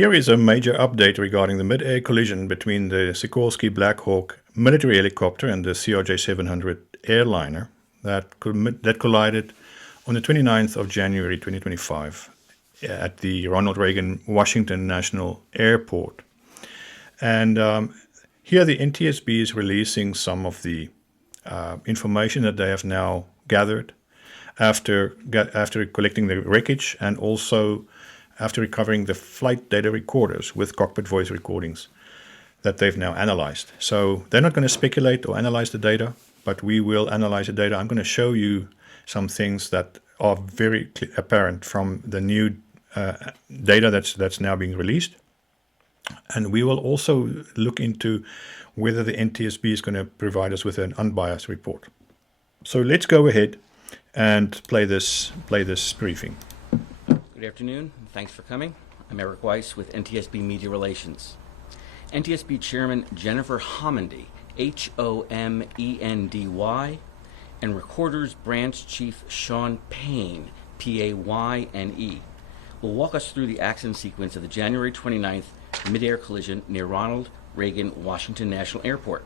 Here is a major update regarding the mid-air collision between the Sikorsky Blackhawk military helicopter and the CRJ-700 airliner that collided on the 29th of January 2025 at the Ronald Reagan Washington National Airport. And here the NTSB is releasing some of the information that they have now gathered after collecting the wreckage and also after recovering the flight data recorders with cockpit voice recordings that they've now analyzed. So they're not going to speculate or analyze the data, but we will analyze the data. I'm going to show you some things that are very apparent from the new data that's now being released. And we will also look into whether the NTSB is going to provide us with an unbiased report. So let's go ahead and play this briefing. Good afternoon. Thanks for coming. I'm Eric Weiss with NTSB Media Relations. NTSB Chairman Jennifer Homendy, Homendy, and Recorders Branch Chief Sean Payne, Payne, will walk us through the accident sequence of the January 29th mid-air collision near Ronald Reagan Washington National Airport.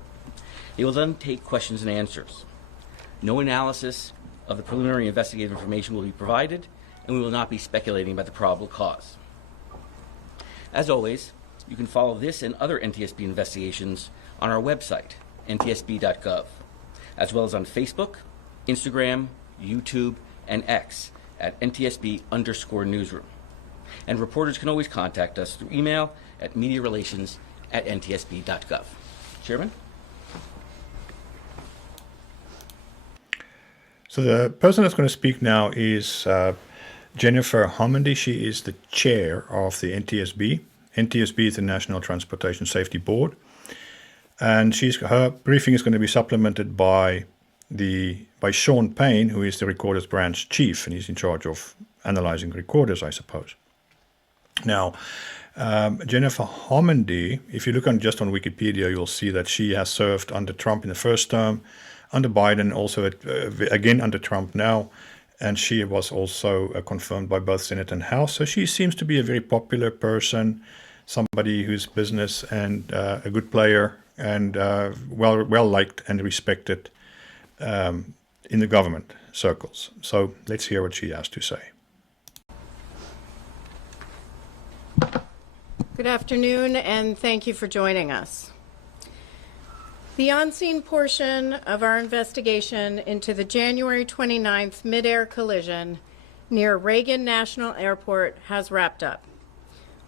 They will then take questions and answers. No analysis of the preliminary investigative information will be provided, and we will not be speculating about the probable cause. As always, you can follow this and other NTSB investigations on our website, ntsb.gov, as well as on Facebook, Instagram, YouTube, and X at NTSB_newsroom. And reporters can always contact us through email at mediarelations@ntsb.gov. Chairman? So the person that's going to speak now is Jennifer Homendy. She is the chair of the NTSB. NTSB is the National Transportation Safety Board. And her briefing is going to be supplemented by Sean Payne, who is the Recorders Branch Chief, and he's in charge of analyzing recorders, I suppose. Now, Jennifer Homendy, if you look just on Wikipedia, you'll see that she has served under Trump in the first term, under Biden, also again under Trump now, and she was also confirmed by both Senate and House. So she seems to be a very popular person, somebody who's business and a good player and well liked and respected in the government circles. So let's hear what she has to say. Good afternoon, and thank you for joining us. The on-scene portion of our investigation into the January 29th mid-air collision near Reagan National Airport has wrapped up.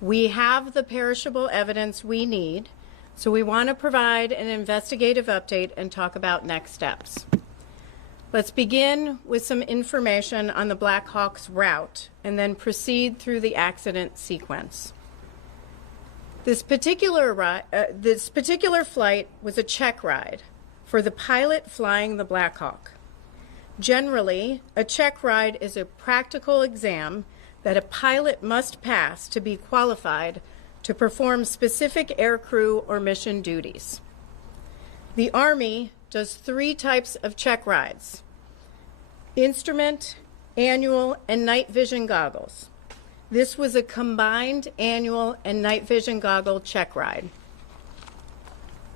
We have the perishable evidence we need, so we want to provide an investigative update and talk about next steps. Let's begin with some information on the Blackhawk's route and then proceed through the accident sequence. This particular flight was a check ride for the pilot flying the Blackhawk. Generally, a check ride is a practical exam that a pilot must pass to be qualified to perform specific aircrew or mission duties. The Army does 3 types of check rides: instrument, annual, and night vision goggles. This was a combined annual and night vision goggle check ride.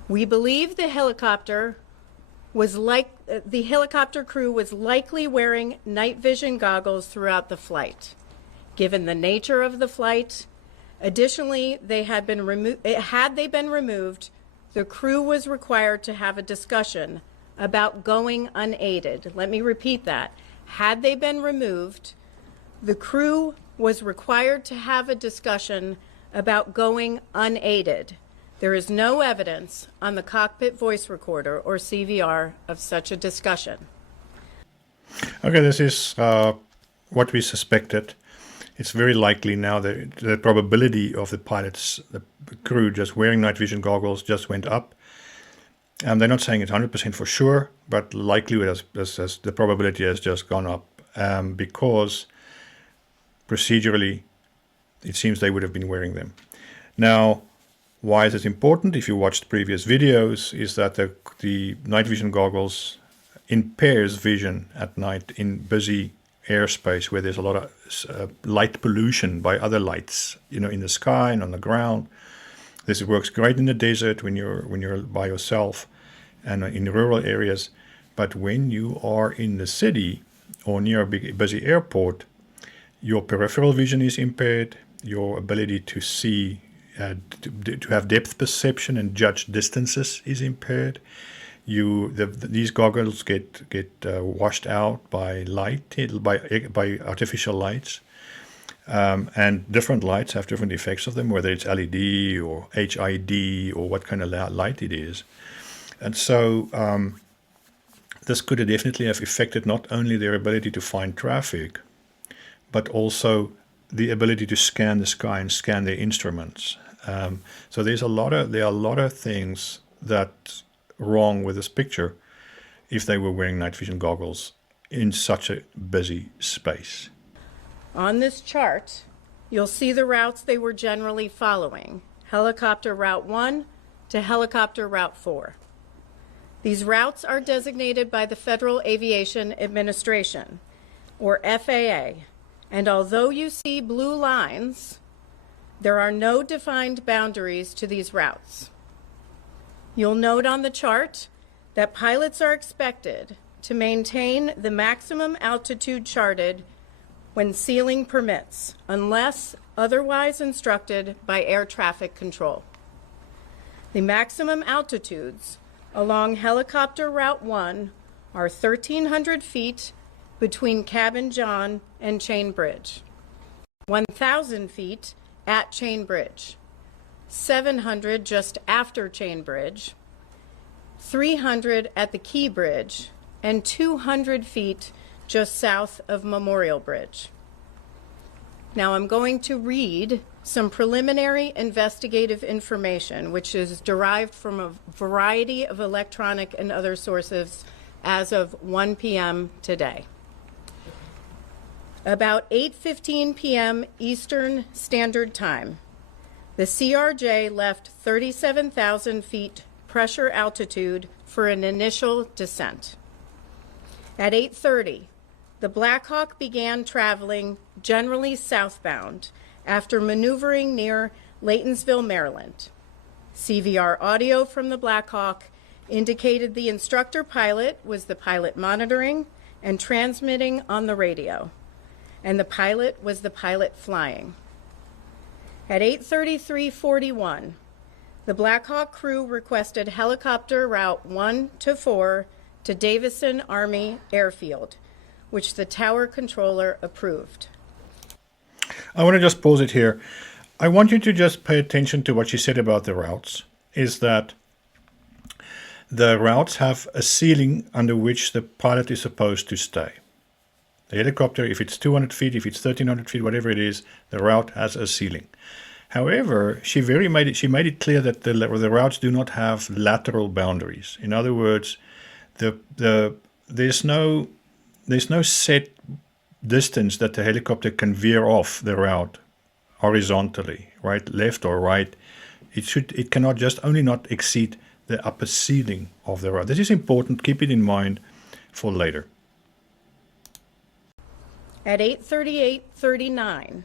We believe the helicopter crew was likely wearing night vision goggles throughout the flight. Given the nature of the flight, additionally, had they been removed, the crew was required to have a discussion about going unaided. Let me repeat that. Had they been removed, the crew was required to have a discussion about going unaided. There is no evidence on the Cockpit Voice Recorder, or CVR, of such a discussion. Okay, this is what we suspected. It's very likely now that the probability of the crew just wearing night vision goggles just went up. They're not saying it's 100% for sure, but likelihood the probability has just gone up because procedurally, it seems they would have been wearing them. Now, why is it important? If you watched previous videos, is that the night vision goggles impairs vision at night in busy airspace where there's a lot of light pollution by other lights, in the sky and on the ground. This works great in the desert when you're by yourself and in rural areas. But when you are in the city or near a big busy airport, your peripheral vision is impaired. Your ability to see, to have depth perception and judge distances is impaired. These goggles get washed out by light, by artificial lights, and different lights have different effects of them, whether it's LED or HID or what kind of light it is. And so this could definitely have affected not only their ability to find traffic, but also the ability to scan the sky and scan their instruments. So there are a lot of things that wrong with this picture if they were wearing night vision goggles in such a busy space. On this chart, you'll see the routes they were generally following: helicopter route 1 to helicopter route 4. These routes are designated by the Federal Aviation Administration, or FAA, and although you see blue lines, there are no defined boundaries to these routes. You'll note on the chart that pilots are expected to maintain the maximum altitude charted when ceiling permits, unless otherwise instructed by air traffic control. The maximum altitudes along helicopter route 1 are 1,300 feet between Cabin John and Chain Bridge, 1,000 feet at Chain Bridge, 700 just after Chain Bridge, 300 at the Key Bridge, and 200 feet just south of Memorial Bridge. Now I'm going to read some preliminary investigative information, which is derived from a variety of electronic and other sources as of 1 p.m. today. About 8:15 p.m. Eastern Standard Time, the CRJ left 37,000 feet pressure altitude for an initial descent. At 8:30, the Blackhawk began traveling generally southbound after maneuvering near Laytonsville, Maryland. CVR audio from the Blackhawk indicated the instructor pilot was the pilot monitoring and transmitting on the radio, and the pilot was the pilot flying. At 8:33:41, the Blackhawk crew requested helicopter route 1 to 4 to Davison Army Airfield, which the tower controller approved. I want to just pause it here. I want you to just pay attention to what she said about the routes, is that the routes have a ceiling under which the pilot is supposed to stay. The helicopter, if it's 200 feet, if it's 1,300 feet, whatever it is, the route has a ceiling. However, she made it clear that the routes do not have lateral boundaries. In other words, there's no set distance that the helicopter can veer off the route horizontally, right, left or right. It cannot just only not exceed the upper ceiling of the route. This is important. Keep it in mind for later. At 8:38:39,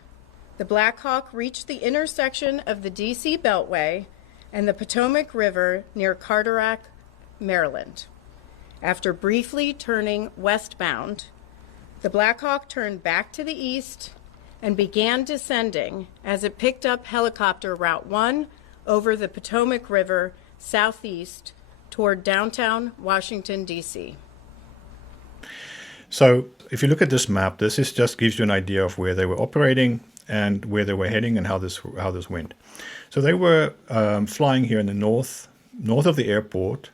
the Blackhawk reached the intersection of the D.C. Beltway and the Potomac River near Carteret, Maryland. After briefly turning westbound, the Blackhawk turned back to the east and began descending as it picked up helicopter route 1 over the Potomac River southeast toward downtown Washington, D.C. So if you look at this map, this just gives you an idea of where they were operating and where they were heading and how this went. So they were flying here in the north of the airport.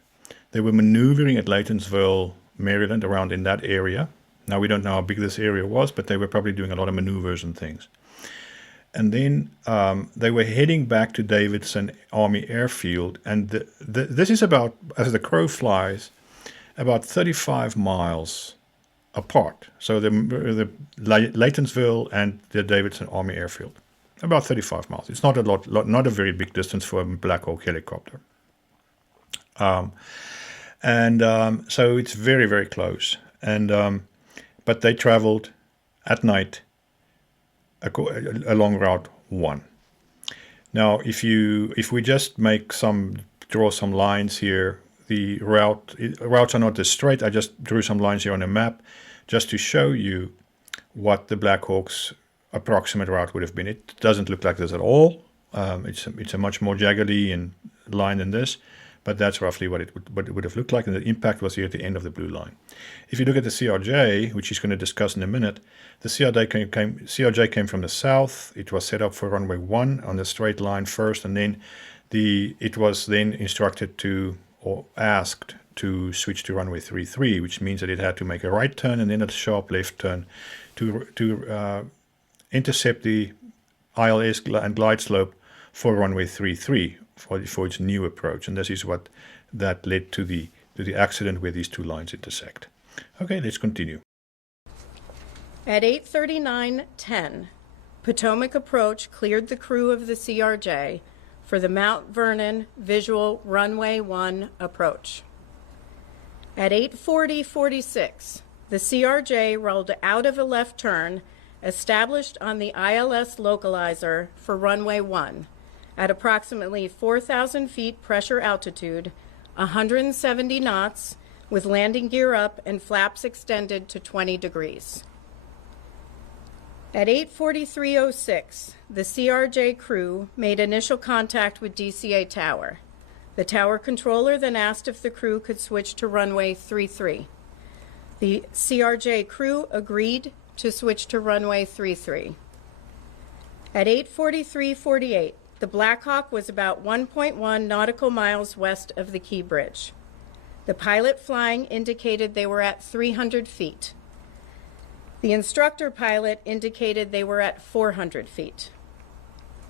They were maneuvering at Laytonsville, Maryland, around in that area. Now, we don't know how big this area was, but they were probably doing a lot of maneuvers and things. And then they were heading back to Davidson Army Airfield. And this is about, as the crow flies, about 35 miles apart. So the Laytonsville and the Davidson Army Airfield, about 35 miles. It's not not a very big distance for a Blackhawk helicopter. So it's very, very close. And but they traveled at night along Route 1. Now, if we just draw some lines here, the routes are not as straight. I just drew some lines here on a map just to show you what the Blackhawk's approximate route would have been. It doesn't look like this at all. It's a much more jaggedy and line than this, but that's roughly what it would have looked like, and the impact was here at the end of the blue line. If you look at the CRJ, which he's going to discuss in a minute, the CRJ came from the south. It was set up for runway 1 on the straight line first, and then it was then instructed to, or asked to, switch to runway 33, which means that it had to make a right turn and then a sharp left turn to intercept the ILS and glide slope for runway 33 for its new approach. And this is what that led to the accident where these two lines intersect. Okay, let's continue. At 8:39:10, Potomac approach cleared the crew of the CRJ for the Mount Vernon visual runway 1 approach. At 8:40:46, the CRJ rolled out of a left turn established on the ILS localizer for runway 1 at approximately 4,000 feet pressure altitude, 170 knots, with landing gear up and flaps extended to 20 degrees. At 8:43:06, the CRJ crew made initial contact with DCA Tower. The tower controller then asked if the crew could switch to runway 33. The CRJ crew agreed to switch to runway 33. At 8:43:48, the Blackhawk was about 1.1 nautical miles west of the Key Bridge. The pilot flying indicated they were at 300 feet. The instructor pilot indicated they were at 400 feet.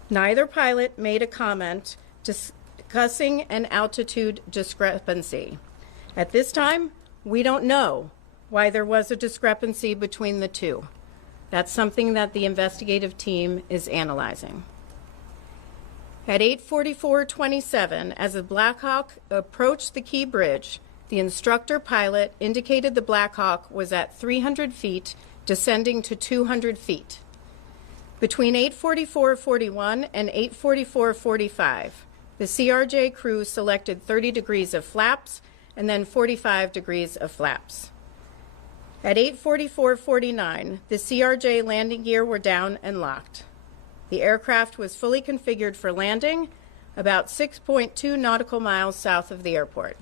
Neither pilot made a comment discussing an altitude discrepancy. At this time, we don't know why there was a discrepancy between the two. That's something that the investigative team is analyzing. At 8:44:27, as the Blackhawk approached the Key Bridge, the instructor pilot indicated the Blackhawk was at 300 feet, descending to 200 feet. Between 8:44:41 and 8:44:45, the CRJ crew selected 30 degrees of flaps and then 45 degrees of flaps. At 8:44:49, the CRJ landing gear were down and locked. The aircraft was fully configured for landing about 6.2 nautical miles south of the airport.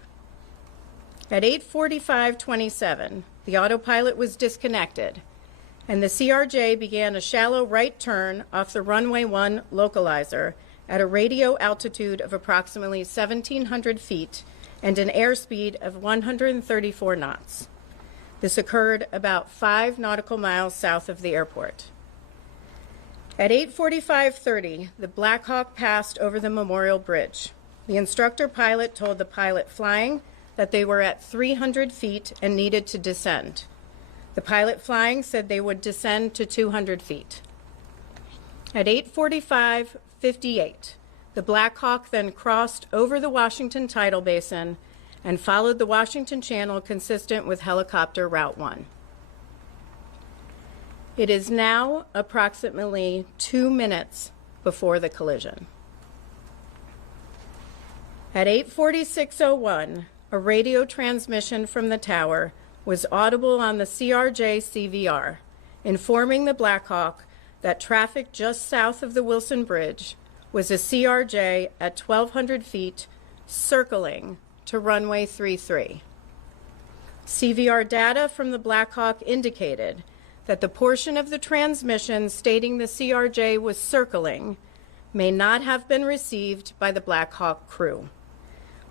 At 8:45:27, the autopilot was disconnected, and the CRJ began a shallow right turn off the runway 1 localizer at a radio altitude of approximately 1,700 feet and an airspeed of 134 knots. This occurred about 5 nautical miles south of the airport. At 8:45:30, the Blackhawk passed over the Memorial Bridge. The instructor pilot told the pilot flying that they were at 300 feet and needed to descend. The pilot flying said they would descend to 200 feet. At 8:45:58, the Blackhawk then crossed over the Washington Tidal Basin and followed the Washington Channel consistent with helicopter Route 1. It is now approximately 2 minutes before the collision. At 8:46:01, a radio transmission from the tower was audible on the CRJ CVR, informing the Blackhawk that traffic just south of the Wilson Bridge was a CRJ at 1,200 feet circling to runway 33. CVR data from the Blackhawk indicated that the portion of the transmission stating the CRJ was circling may not have been received by the Blackhawk crew.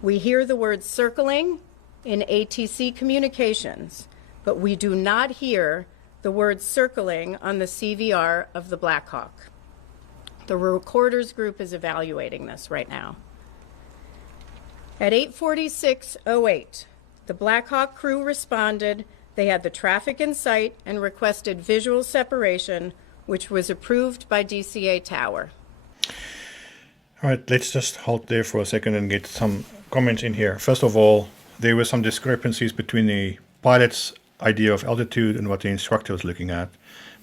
We hear the word circling in ATC communications, but we do not hear the word circling on the CVR of the Blackhawk. The recorders group is evaluating this right now. At 8:46:08, the Blackhawk crew responded. They had the traffic in sight and requested visual separation, which was approved by DCA Tower. All right, let's just halt there for a second and get some comments in here. First of all, there were some discrepancies between the pilot's idea of altitude and what the instructor was looking at.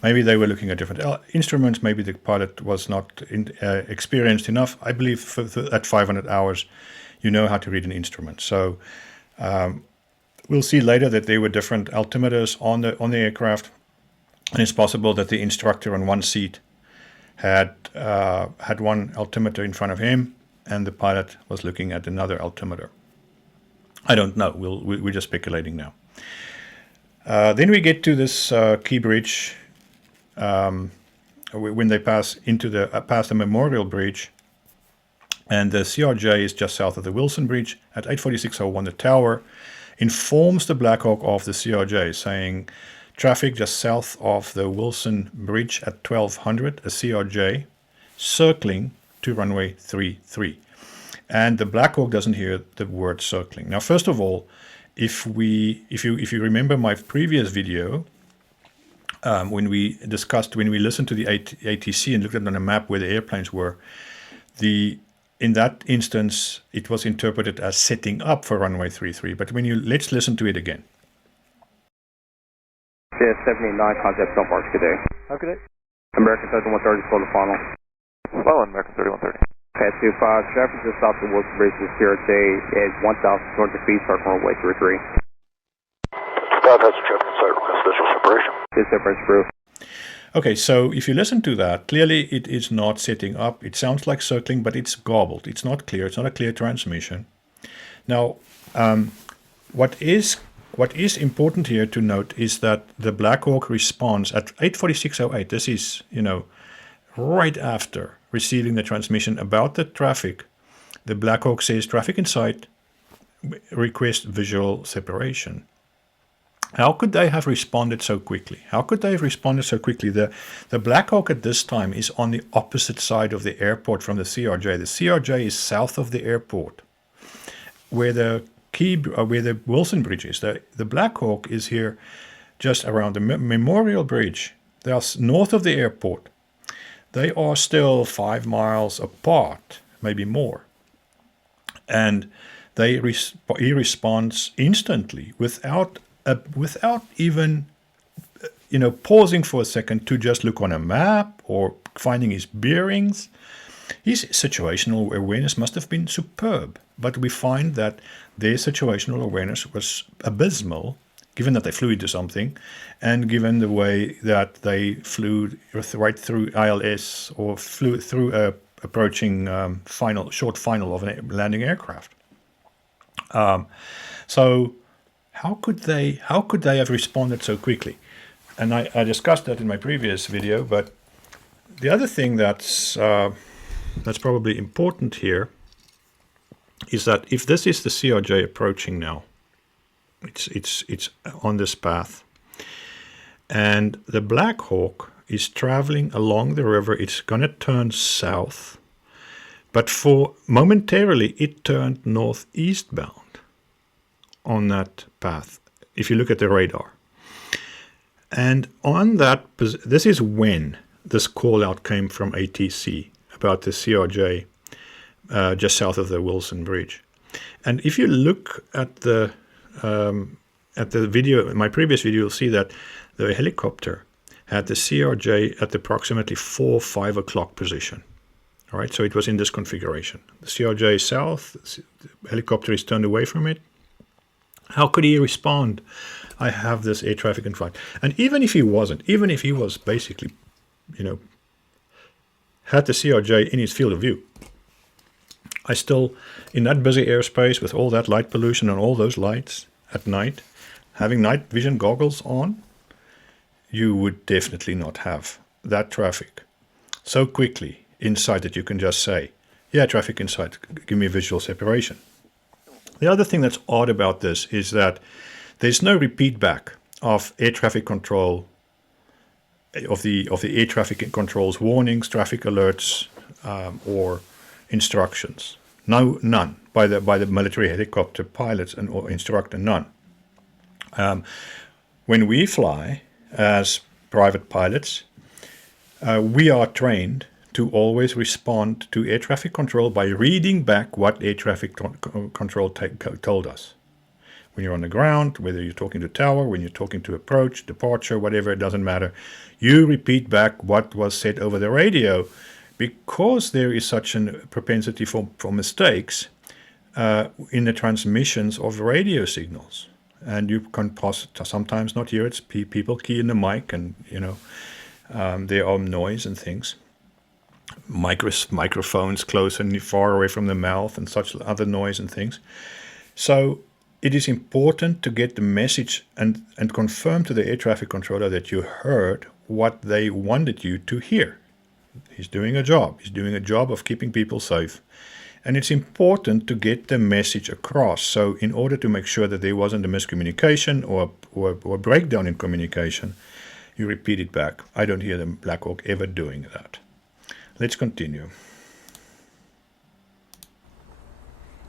Maybe they were looking at different instruments. Maybe the pilot was not experienced enough. I believe at 500 hours, you know how to read an instrument. So we'll see later that there were different altimeters on the aircraft, and it's possible that the instructor on one seat had one altimeter in front of him, and the pilot was looking at another altimeter. I don't know. We're just speculating now. Then we get to this key bridge when they pass into past the Memorial Bridge, and the CRJ is just south of the Wilson Bridge. At 8:46:01, the tower informs the Blackhawk of the CRJ, saying traffic just south of the Wilson Bridge at 1200, a CRJ circling to runway 33. And the Blackhawk doesn't hear the word circling. Now, first of all, if you remember my previous video, when we listened to the ATC and looked at on a map where the airplanes were, in that instance, it was interpreted as setting up for runway 33. But let's listen to it again. 789, contact Stone Parks, good day. Have a good day. American 3130, slow to final. Well, American 3130. Pass 25, traffic just off the Wilson Bridge to CRJ at 1,200 feet, start from runway 33. God, that's a traffic inside, request visual separation. This separation proof. Okay, so if you listen to that, clearly it is not setting up. It sounds like circling, but it's garbled. It's not clear. It's not a clear transmission. Now, what is important here to note is that the Blackhawk responds at 8:46:08. This is, right after receiving the transmission about the traffic. The Blackhawk says traffic in sight, request visual separation. How could they have responded so quickly? The Blackhawk at this time is on the opposite side of the airport from the CRJ. The CRJ is south of the airport, where the Wilson Bridge is. The Blackhawk is here just around the Memorial Bridge. They are north of the airport. They are still 5 miles apart, maybe more. And he responds instantly without even pausing for a second to just look on a map or finding his bearings. His situational awareness must have been superb, but we find that their situational awareness was abysmal, given that they flew into something, and given the way that they flew right through ILS or flew through a approaching short final of a landing aircraft. So how could they have responded so quickly? And I discussed that in my previous video, but the other thing that's probably important here is that if this is the CRJ approaching now, it's on this path, and the Blackhawk is traveling along the river. It's going to turn south, but momentarily it turned northeast bound on that path, if you look at the radar. And on that, this is when this call out came from ATC about the CRJ just south of the Wilson Bridge. And if you look at the video, in my previous video, you'll see that the helicopter had the CRJ at approximately 4-5 o'clock position. All right, so it was in this configuration. The CRJ is south, the helicopter is turned away from it. How could he respond? I have this air traffic in front. And even if he wasn't, even if he was basically, had the CRJ in his field of view, I still, in that busy airspace with all that light pollution and all those lights at night, having night vision goggles on, you would definitely not have that traffic so quickly inside that you can just say, yeah, traffic inside, give me visual separation. The other thing that's odd about this is that there's no repeat back of air traffic control, of the air traffic control's warnings, traffic alerts, or instructions. No, none by the military helicopter pilots or instructor, none. When we fly as private pilots, we are trained to always respond to air traffic control by reading back what air traffic control told us. when you're on the ground, whether you're talking to tower, when you're talking to approach, departure, whatever, it doesn't matter. You repeat back what was said over the radio, because there is such a propensity for mistakes in the transmissions of radio signals. And you can sometimes not hear it. People key in the mic, and there are noise and things. Microphones close and far away from the mouth and such other noise and things. So it is important to get the message and confirm to the air traffic controller that you heard what they wanted you to hear. He's doing a job. He's doing a job of keeping people safe. And it's important to get the message across. So in order to make sure that there wasn't a miscommunication or breakdown in communication, you repeat it back. I don't hear the Blackhawk ever doing that. Let's continue.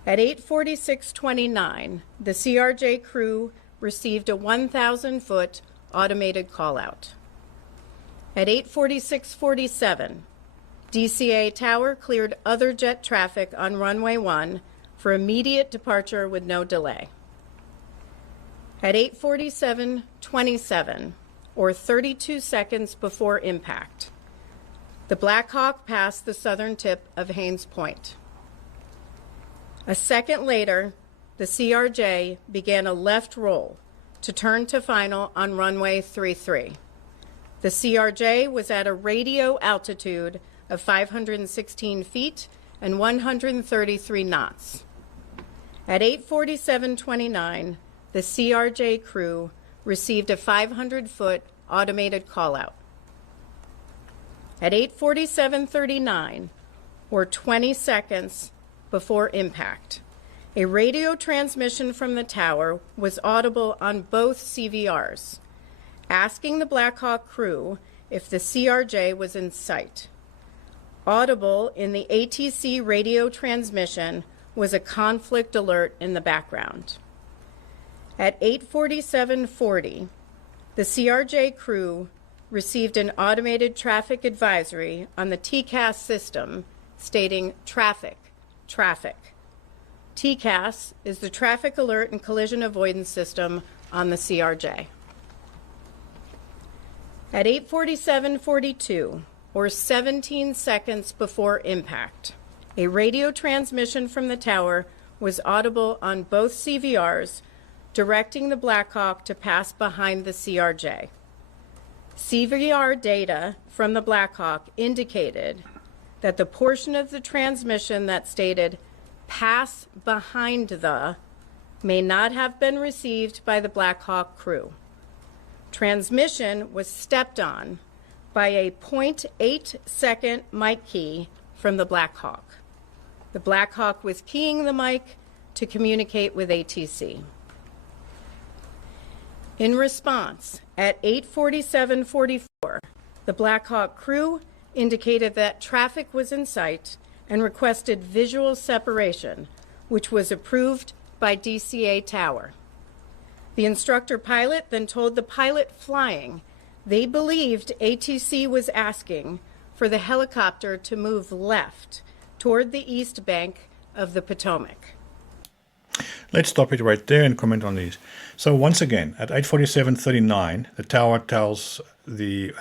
At 8:46:29, the CRJ crew received a 1,000-foot automated call-out. At 8:46:47, DCA Tower cleared other jet traffic on runway 1 for immediate departure with no delay. At 8:47:27, or 32 seconds before impact, the Blackhawk passed the southern tip of Haines Point. A second later, the CRJ began a left roll to turn to final on runway 33. The CRJ was at a radio altitude of 516 feet and 133 knots. At 8:47:29, the CRJ crew received a 500-foot automated call-out. At 8:47:39, or 20 seconds before impact, a radio transmission from the tower was audible on both CVRs, asking the Blackhawk crew if the CRJ was in sight. Audible in the ATC radio transmission was a conflict alert in the background. At 8:47:40, the CRJ crew received an automated traffic advisory on the TCAS system stating traffic, traffic. TCAS is the Traffic Alert and Collision Avoidance System on the CRJ. At 8:47:42, or 17 seconds before impact, a radio transmission from the tower was audible on both CVRs, directing the Blackhawk to pass behind the CRJ. CVR data from the Blackhawk indicated that the portion of the transmission that stated "pass behind the" may not have been received by the Blackhawk crew. Transmission was stepped on by a 0.8-second mic key from the Blackhawk. The Blackhawk was keying the mic to communicate with ATC. In response, at 8:47:44, the Blackhawk crew indicated that traffic was in sight and requested visual separation, which was approved by DCA Tower. The instructor pilot then told the pilot flying they believed ATC was asking for the helicopter to move left toward the east bank of the Potomac. Let's stop it right there and comment on these. So once again, at 8:47:39, the tower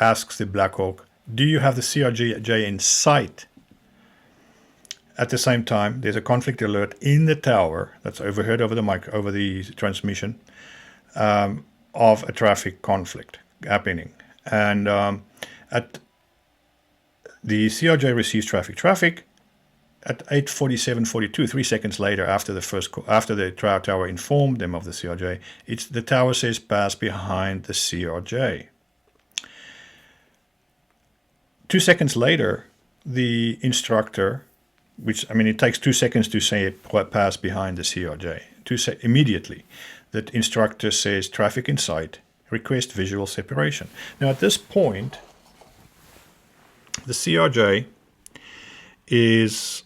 asks the Blackhawk, do you have the CRJ in sight? At the same time, there's a conflict alert in the tower that's overheard over the transmission of a traffic conflict happening. And at the CRJ receives traffic at 8:47:42, 3 seconds later, after the tower informed them of the CRJ, the tower says pass behind the CRJ. 2 seconds later, the instructor, it takes 2 seconds to say pass behind the CRJ. Immediately, the instructor says traffic in sight, request visual separation. Now at this point, the CRJ is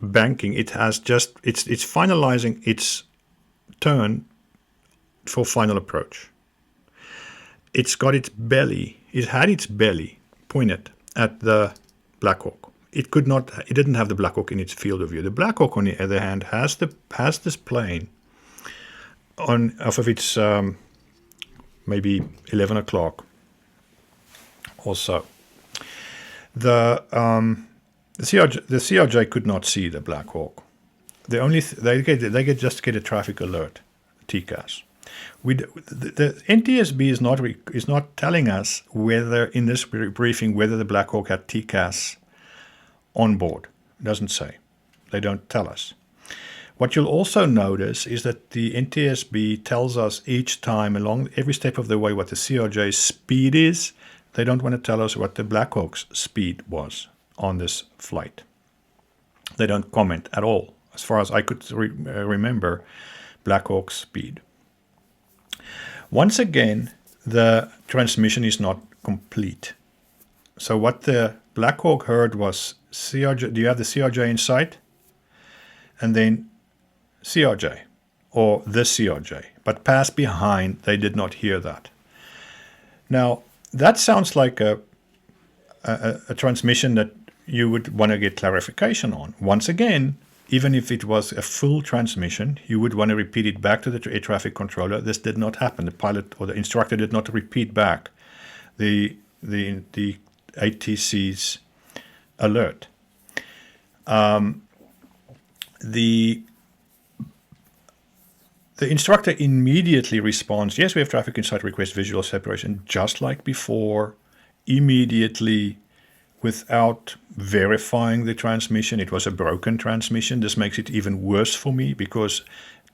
banking. It's finalizing its turn for final approach. It had its belly pointed at the Blackhawk. It didn't have the Blackhawk in its field of view. The Blackhawk, on the other hand, has this plane off of its maybe 11 o'clock or so. The CRJ could not see the Blackhawk. They just get a traffic alert, TCAS. The NTSB is not telling us whether in this briefing whether the Blackhawk had TCAS on board. It doesn't say. They don't tell us. What you'll also notice is that the NTSB tells us each time along every step of the way what the CRJ's speed is. They don't want to tell us what the Blackhawk's speed was on this flight. They don't comment at all, as far as I could remember, Blackhawk's speed. Once again, the transmission is not complete. So what the Blackhawk heard was CRJ. Do you have the CRJ in sight? And then CRJ, or the CRJ. But pass behind, they did not hear that. Now, that sounds like a transmission that you would want to get clarification on. Once again, even if it was a full transmission, you would want to repeat it back to the air traffic controller. This did not happen. The pilot or the instructor did not repeat back the ATC's alert. The instructor immediately responds, yes, we have traffic insight, request visual separation, just like before, immediately, without verifying the transmission. It was a broken transmission. This makes it even worse for me because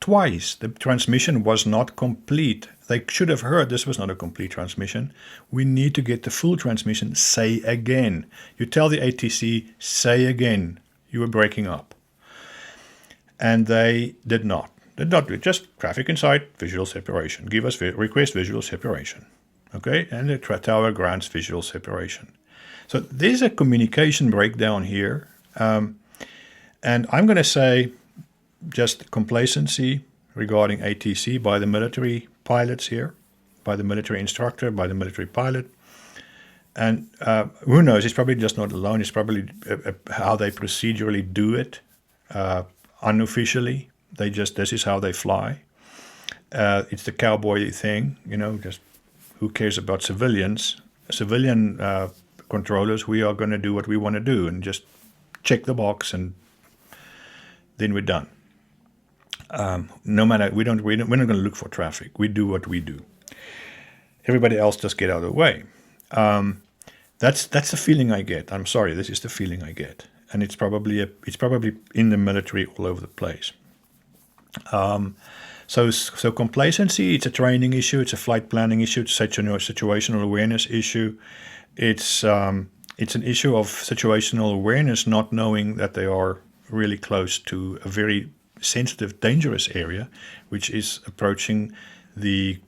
twice the transmission was not complete. They should have heard this was not a complete transmission. We need to get the full transmission. Say again. You tell the ATC, say again. You were breaking up. And they did not. Did not do it. Just traffic insight, visual separation. Give us request visual separation. Okay, and the tower grants visual separation. So there's a communication breakdown here. And I'm going to say just complacency regarding ATC by the military pilots here, by the military instructor, by the military pilot. And who knows, it's probably just not alone. It's probably how they procedurally do it unofficially. This is how they fly. It's the cowboy thing, just who cares about civilians? Civilian controllers, we are going to do what we want to do and just check the box and then we're done. No matter, we're not going to look for traffic. We do what we do. Everybody else just get out of the way. That's the feeling I get. I'm sorry, this is the feeling I get. And it's probably in the military all over the place. So complacency, it's a training issue, it's a flight planning issue, it's a situational awareness issue. It's an issue of situational awareness, not knowing that they are really close to a very sensitive, dangerous area, which is approaching the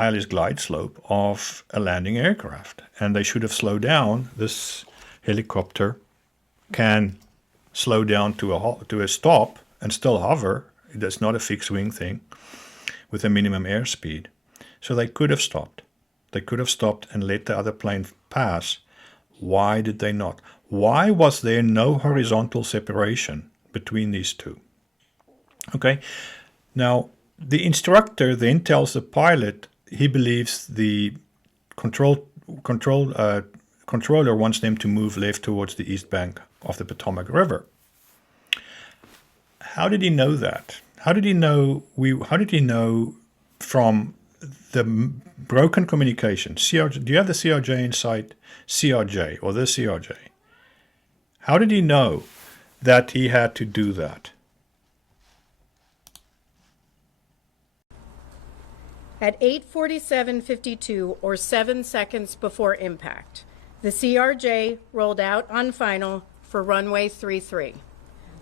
ILS glide slope of a landing aircraft. And they should have slowed down. This helicopter can slow down to a stop and still hover. That's not a fixed wing thing with a minimum airspeed. So they could have stopped. They could have stopped and let the other plane pass. Why did they not? Why was there no horizontal separation between these two? Okay. Now, the instructor then tells the pilot he believes the controller wants them to move left towards the east bank of the Potomac River. How did he know that? How did he know from the broken communication? CRJ, do you have the CRJ in sight? CRJ or the CRJ? How did he know that he had to do that? At 8:47:52, or 7 seconds before impact, the CRJ rolled out on final for runway 33.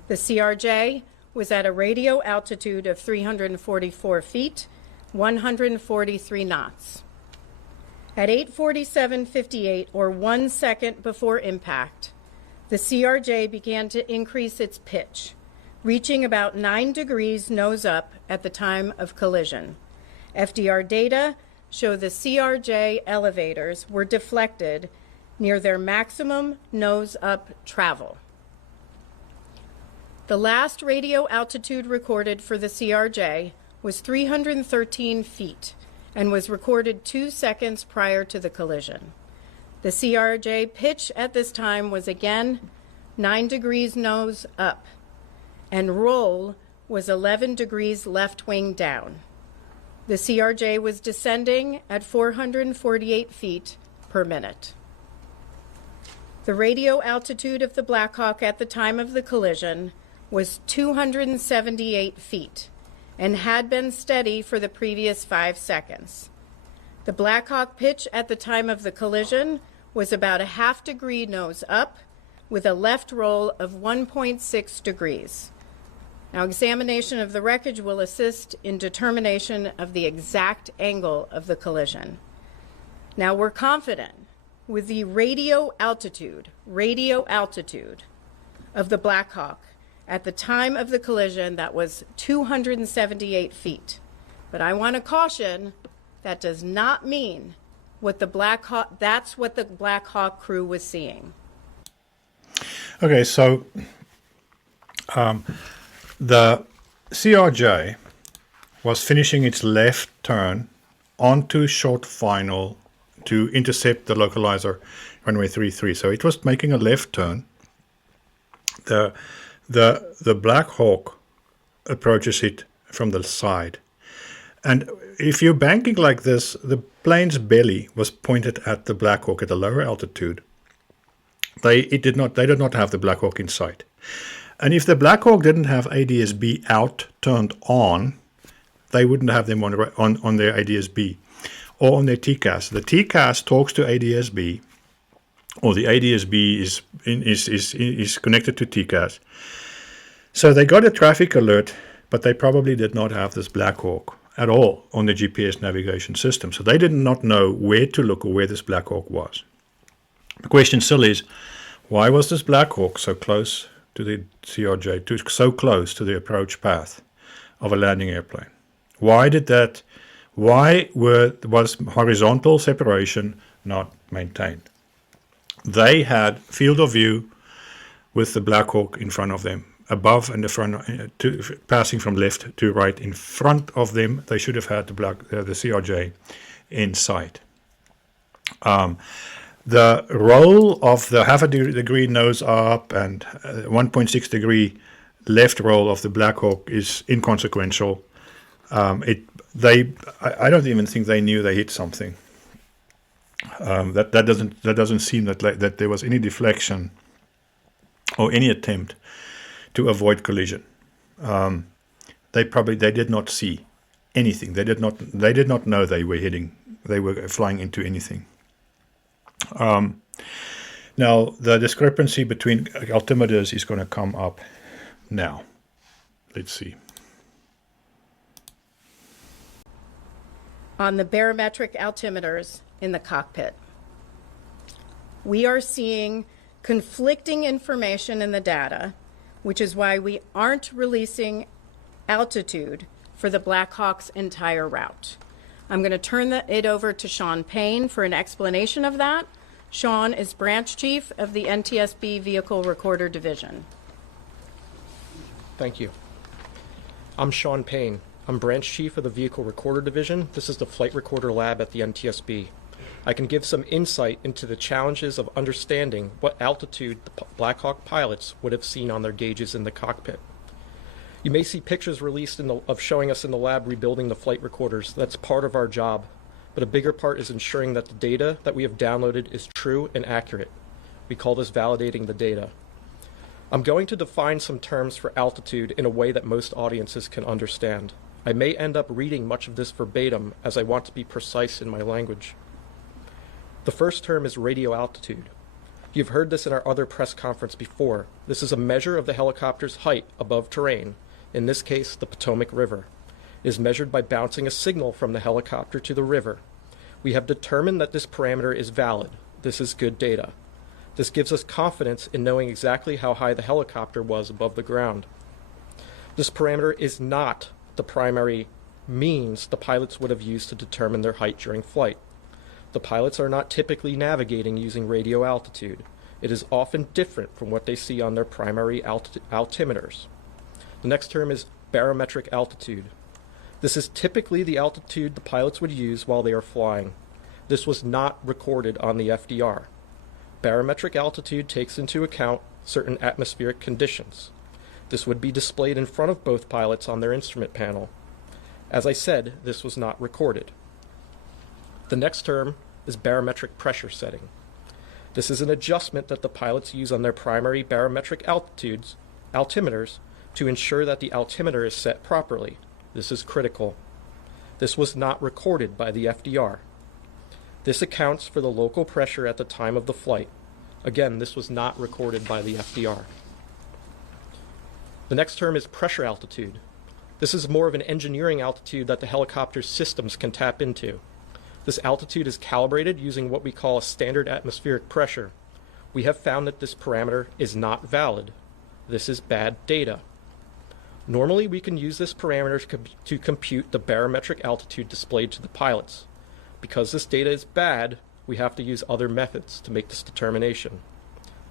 The CRJ was at a radio altitude of 344 feet, 143 knots. At 8:47:58, or 1 second before impact, the CRJ began to increase its pitch, reaching about 9 degrees nose up at the time of collision. FDR data show the CRJ elevators were deflected near their maximum nose-up travel. The last radio altitude recorded for the CRJ was 313 feet and was recorded 2 seconds prior to the collision. The CRJ pitch at this time was again 9 degrees nose up, and roll was 11 degrees left wing down. The CRJ was descending at 448 feet per minute. The radio altitude of the Blackhawk at the time of the collision was 278 feet and had been steady for the previous 5 seconds. The Blackhawk pitch at the time of the collision was about a half degree nose up with a left roll of 1.6 degrees. Now, examination of the wreckage will assist in determination of the exact angle of the collision. Now, we're confident with the radio altitude of the Blackhawk at the time of the collision that was 278 feet. But I want to caution, that does not mean that's what the Blackhawk crew was seeing. Okay, so the CRJ was finishing its left turn onto short final to intercept the localizer runway 33. So it was making a left turn. The Blackhawk approaches it from the side. And if you're banking like this, the plane's belly was pointed at the Blackhawk at a lower altitude. They did not have the Blackhawk in sight. And if the Blackhawk didn't have ADS-B out turned on, they wouldn't have them on their ADS-B or on their TCAS. The TCAS talks to ADS-B, or the ADS-B is connected to TCAS. So they got a traffic alert, but they probably did not have this Blackhawk at all on the GPS navigation system. So they did not know where to look or where this Blackhawk was. The question still is, why was this Blackhawk so close to the CRJ, so close to the approach path of a landing airplane? Was horizontal separation not maintained? They had field of view with the Blackhawk in front of them, above and the front, passing from left to right in front of them. They should have had the CRJ in sight. The roll of the half a degree nose up and 1.6 degree left roll of the Blackhawk is inconsequential. I don't even think they knew they hit something. That doesn't seem that there was any deflection or any attempt to avoid collision. They did not see anything. They did not know they were flying into anything. Now the discrepancy between altimeters is going to come up now. Let's see. On the barometric altimeters in the cockpit, we are seeing conflicting information in the data, which is why we aren't releasing altitude for the Blackhawk's entire route. I'm going to turn it over to Sean Payne for an explanation of that. Sean is branch chief of the NTSB Vehicle Recorder Division. Thank you. I'm Sean Payne. I'm branch chief of the Vehicle Recorder Division. This is the flight recorder lab at the NTSB. I can give some insight into the challenges of understanding what altitude the Blackhawk pilots would have seen on their gauges in the cockpit. You may see pictures released of showing us in the lab rebuilding the flight recorders. That's part of our job. But a bigger part is ensuring that the data that we have downloaded is true and accurate. We call this validating the data. I'm going to define some terms for altitude in a way that most audiences can understand. I may end up reading much of this verbatim as I want to be precise in my language. The first term is radio altitude. You've heard this in our other press conference before. This is a measure of the helicopter's height above terrain, in this case the Potomac River. It is measured by bouncing a signal from the helicopter to the river. We have determined that this parameter is valid. This is good data. This gives us confidence in knowing exactly how high the helicopter was above the ground. This parameter is not the primary means the pilots would have used to determine their height during flight. The pilots are not typically navigating using radio altitude. It is often different from what they see on their primary altimeters. The next term is barometric altitude. This is typically the altitude the pilots would use while they are flying. This was not recorded on the FDR. Barometric altitude takes into account certain atmospheric conditions. This would be displayed in front of both pilots on their instrument panel. As I said, this was not recorded. The next term is barometric pressure setting. This is an adjustment that the pilots use on their primary barometric altimeters to ensure that the altimeter is set properly. This is critical. This was not recorded by the FDR. This accounts for the local pressure at the time of the flight. Again, this was not recorded by the FDR. The next term is pressure altitude. This is more of an engineering altitude that the helicopter's systems can tap into. This altitude is calibrated using what we call a standard atmospheric pressure. We have found that this parameter is not valid. This is bad data. Normally, we can use this parameter to compute the barometric altitude displayed to the pilots. Because this data is bad, we have to use other methods to make this determination.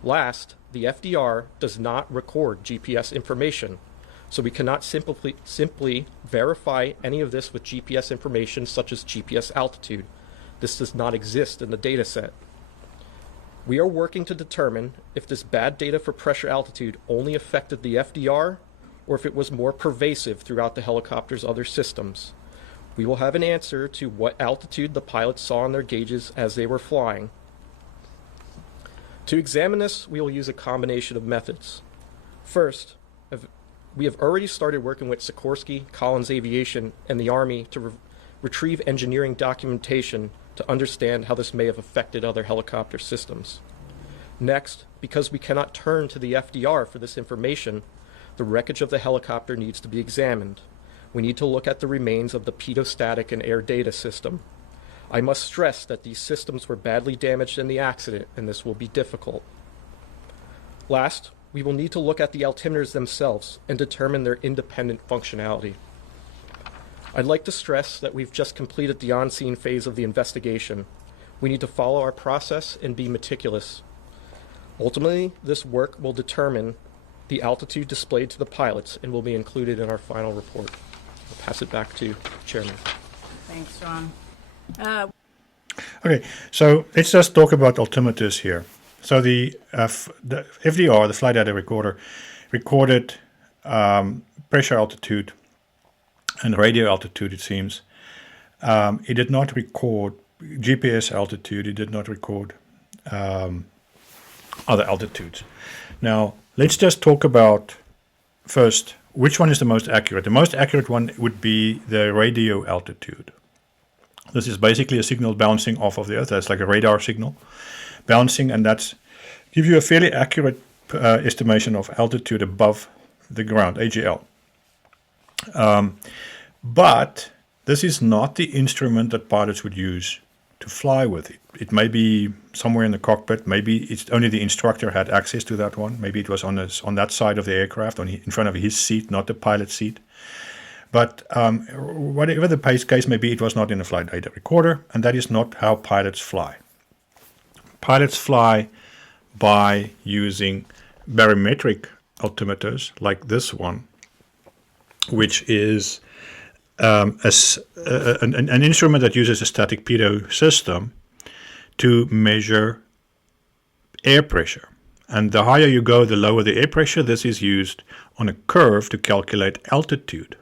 Last, the FDR does not record GPS information, so we cannot simply verify any of this with GPS information such as GPS altitude. This does not exist in the data set. We are working to determine if this bad data for pressure altitude only affected the FDR or if it was more pervasive throughout the helicopter's other systems. We will have an answer to what altitude the pilots saw on their gauges as they were flying. To examine this, we will use a combination of methods. First, we have already started working with Sikorsky, Collins Aviation, and the Army to retrieve engineering documentation to understand how this may have affected other helicopter systems. Next, because we cannot turn to the FDR for this information, the wreckage of the helicopter needs to be examined. We need to look at the remains of the pedostatic and air data system. I must stress that these systems were badly damaged in the accident, and this will be difficult. Last, we will need to look at the altimeters themselves and determine their independent functionality. I'd like to stress that we've just completed the on-scene phase of the investigation. We need to follow our process and be meticulous. Ultimately, this work will determine the altitude displayed to the pilots and will be included in our final report. I'll pass it back to Chairman. Thanks, John. Okay, so let's just talk about altimeters here. So the FDR, the flight data recorder, recorded pressure altitude and radio altitude, it seems. It did not record GPS altitude. It did not record other altitudes. Now, let's just talk about first which one is the most accurate. The most accurate one would be the radio altitude. This is basically a signal bouncing off of the Earth. That's like a radar signal bouncing, and that's give you a fairly accurate estimation of altitude above the ground, AGL. But this is not the instrument that pilots would use to fly with. It may be somewhere in the cockpit. Maybe it's only the instructor had access to that one. Maybe it was on that side of the aircraft, in front of his seat, not the pilot's seat. But whatever the case may be, it was not in a flight data recorder, and that is not how pilots fly. Pilots fly by using barometric altimeters like this one, which is an instrument that uses a static pitot system to measure air pressure. And the higher you go, the lower the air pressure. This is used on a curve to calculate altitude.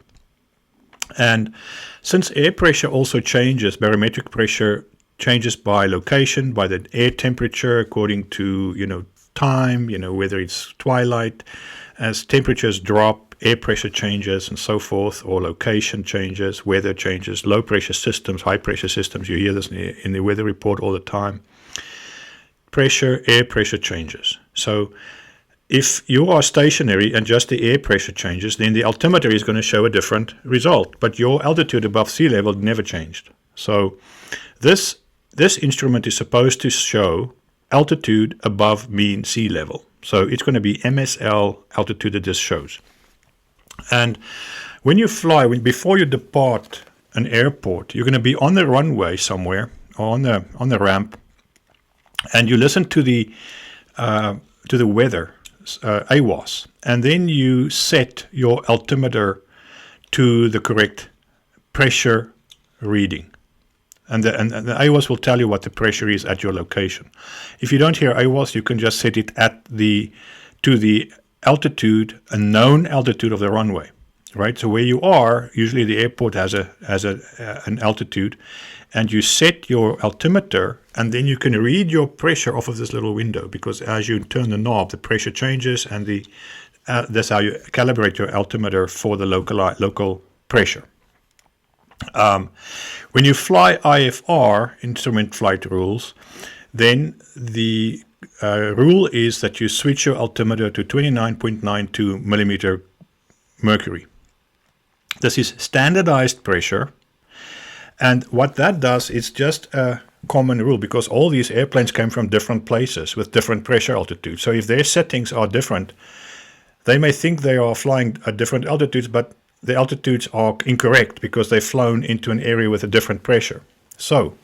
And since air pressure also changes, barometric pressure changes by location, by the air temperature, according to, time, whether it's twilight. As temperatures drop, air pressure changes and so forth, or location changes, weather changes, low pressure systems, high pressure systems. You hear this in the weather report all the time. Air pressure changes. So if you are stationary and just the air pressure changes, then the altimeter is going to show a different result. But your altitude above sea level never changed. So this instrument is supposed to show altitude above mean sea level. So it's going to be MSL altitude that this shows. And when you fly, before you depart an airport, you're going to be on the runway somewhere, or on the ramp, and you listen to the weather, AWOS, and then you set your altimeter to the correct pressure reading. And the AWOS will tell you what the pressure is at your location. If you don't hear AWOS, you can just set it to the altitude, a known altitude of the runway, right? So where you are, usually the airport has an altitude, and you set your altimeter, and then you can read your pressure off of this little window, because as you turn the knob, the pressure changes, and that's how you calibrate your altimeter for the local pressure. When you fly IFR, instrument flight rules, then the rule is that you switch your altimeter to 29.92 millimeter mercury. This is standardized pressure, and what that does is just a common rule, because all these airplanes came from different places with different pressure altitudes. So if their settings are different, they may think they are flying at different altitudes, but the altitudes are incorrect because they've flown into an area with a different pressure. So,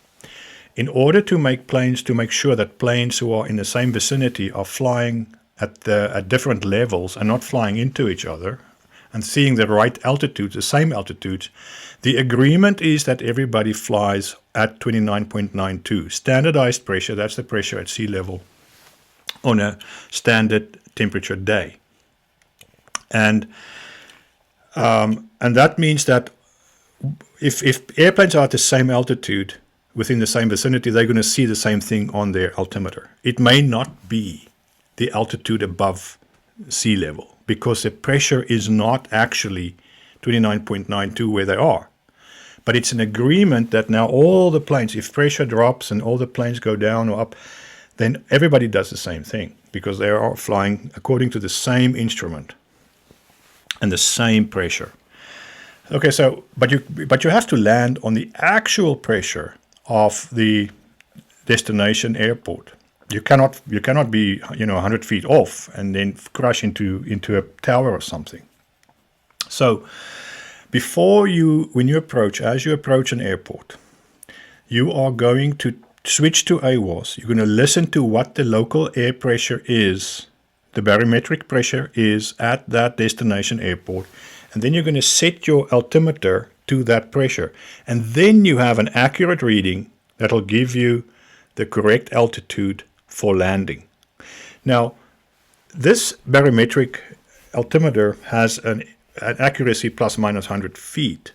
in order to make sure that planes who are in the same vicinity are flying at different levels and not flying into each other and seeing the right altitudes, the same altitudes, the agreement is that everybody flies at 29.92. Standardized pressure, that's the pressure at sea level on a standard temperature day. And that means that if airplanes are at the same altitude within the same vicinity, they're going to see the same thing on their altimeter. It may not be the altitude above sea level, because the pressure is not actually 29.92 where they are. But it's an agreement that now all the planes, if pressure drops and all the planes go down or up, then everybody does the same thing, because they are flying according to the same instrument and the same pressure. Okay, so but you have to land on the actual pressure of the destination airport. You cannot be 100 feet off and then crash into a tower or something. So when you approach an airport, you are going to switch to AWOS. You're going to listen to what the local air pressure is, the barometric pressure is at that destination airport, and then you're going to set your altimeter to that pressure, and then you have an accurate reading that will give you the correct altitude for landing. Now, this barometric altimeter has an accuracy plus minus 100 feet,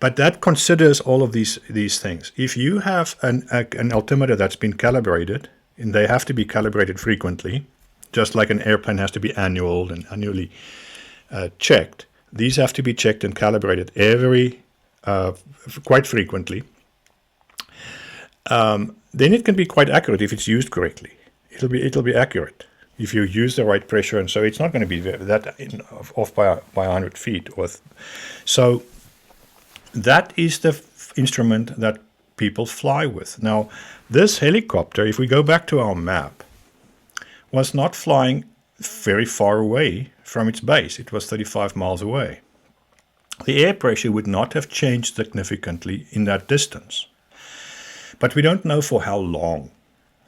but that considers all of these things. If you have an altimeter that's been calibrated, and they have to be calibrated frequently, just like an airplane has to be annually checked, these have to be checked and calibrated quite frequently. Then it can be quite accurate if it's used correctly. It'll be accurate if you use the right pressure, and so it's not going to be that off by 100 feet. So that is the instrument that people fly with. Now, this helicopter, if we go back to our map, was not flying very far away from its base. It was 35 miles away. The air pressure would not have changed significantly in that distance. But we don't know for how long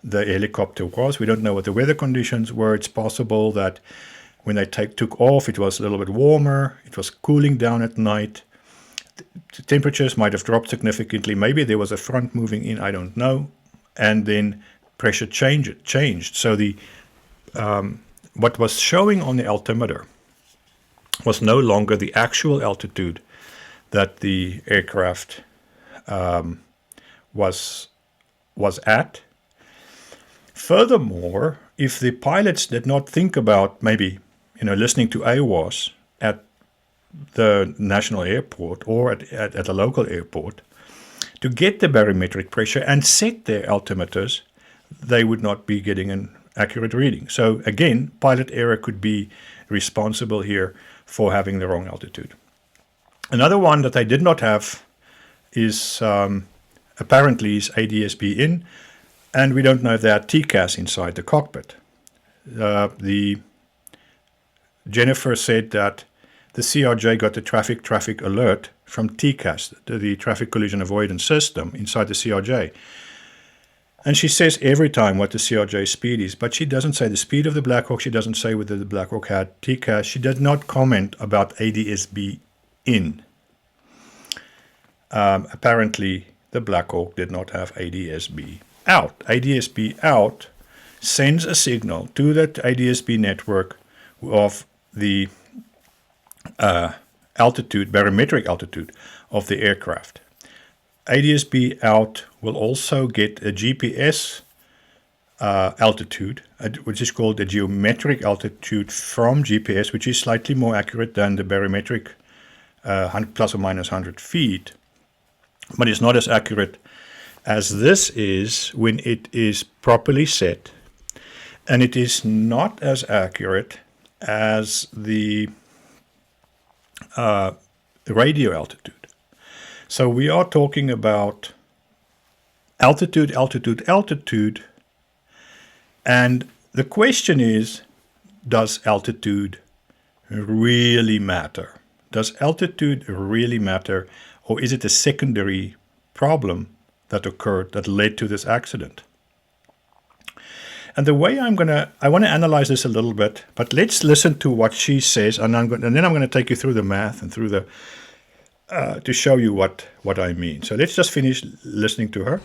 the helicopter was. We don't know what the weather conditions were. It's possible that when they took off, it was a little bit warmer. It was cooling down at night. The temperatures might have dropped significantly. Maybe there was a front moving in. I don't know. And then pressure changed. So what was showing on the altimeter was no longer the actual altitude that the aircraft was at. Furthermore, if the pilots did not think about maybe listening to AWOS at the national airport or at a local airport to get the barometric pressure and set their altimeters, they would not be getting an accurate reading. So again, pilot error could be responsible here for having the wrong altitude. Another one that they did not have is apparently is ADSB in, and we don't know if they had TCAS inside the cockpit. Jennifer said that the CRJ got the traffic alert from TCAS, the traffic collision avoidance system inside the CRJ. And she says every time what the CRJ speed is, but she doesn't say the speed of the Blackhawk. She doesn't say whether the Blackhawk had TCAS. She does not comment about ADSB in. apparently the Blackhawk did not have ADSB out. ADSB out sends a signal to that ADSB network of the altitude, barometric altitude of the aircraft. ADSB out will also get a GPS altitude, which is called the geometric altitude from GPS, which is slightly more accurate than the barometric plus or minus 100 feet, but it's not as accurate as this is when it is properly set, and it is not as accurate as the radio altitude. So we are talking about altitude, altitude, altitude, and the question is, does altitude really matter? Does altitude really matter, or is it a secondary problem that occurred that led to this accident? And the way I want to analyze this a little bit, but let's listen to what she says, and then I'm going to take you through the math and through the to show you what I mean. So let's just finish listening to her.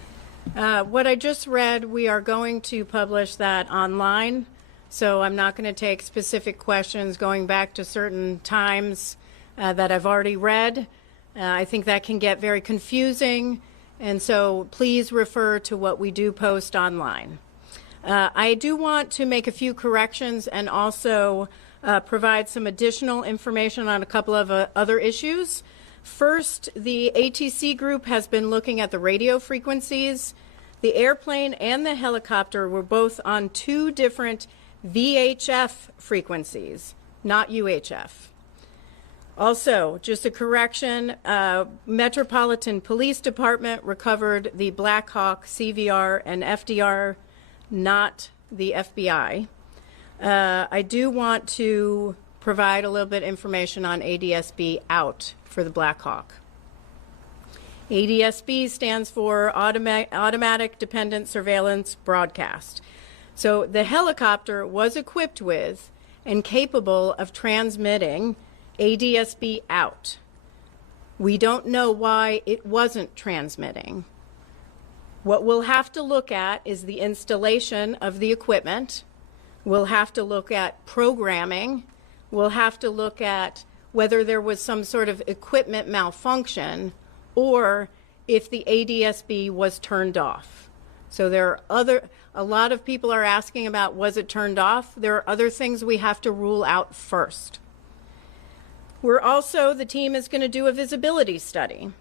What I just read, we are going to publish that online, so I'm not going to take specific questions going back to certain times that I've already read. I think that can get very confusing, and so please refer to what we do post online. I do want to make a few corrections and also provide some additional information on a couple of other issues. First, the ATC group has been looking at the radio frequencies. The airplane and the helicopter were both on two different VHF frequencies, not UHF. Also, just a correction, Metropolitan Police Department recovered the Blackhawk CVR and FDR, not the FBI. I do want to provide a little bit of information on ADSB out for the Blackhawk. ADSB stands for Automatic Dependent Surveillance Broadcast. So the helicopter was equipped with and capable of transmitting ADSB out. We don't know why it wasn't transmitting. What we'll have to look at is the installation of the equipment. We'll have to look at programming. We'll have to look at whether there was some sort of equipment malfunction or if the ADSB was turned off. So there are a lot of people are asking about, was it turned off? There are other things we have to rule out first. The team is going to do a visibility study.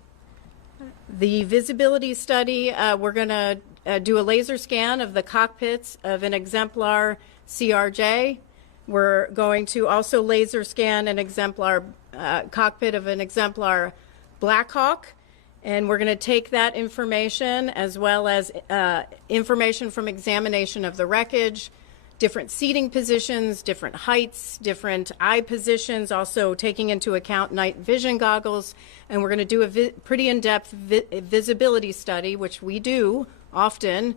The visibility study, we're going to do a laser scan of the cockpits of an exemplar CRJ. We're going to also laser scan an exemplar cockpit of an exemplar Blackhawk, and we're going to take that information as well as information from examination of the wreckage, different seating positions, different heights, different eye positions, also taking into account night vision goggles, and we're going to do a pretty in-depth visibility study, which we do often,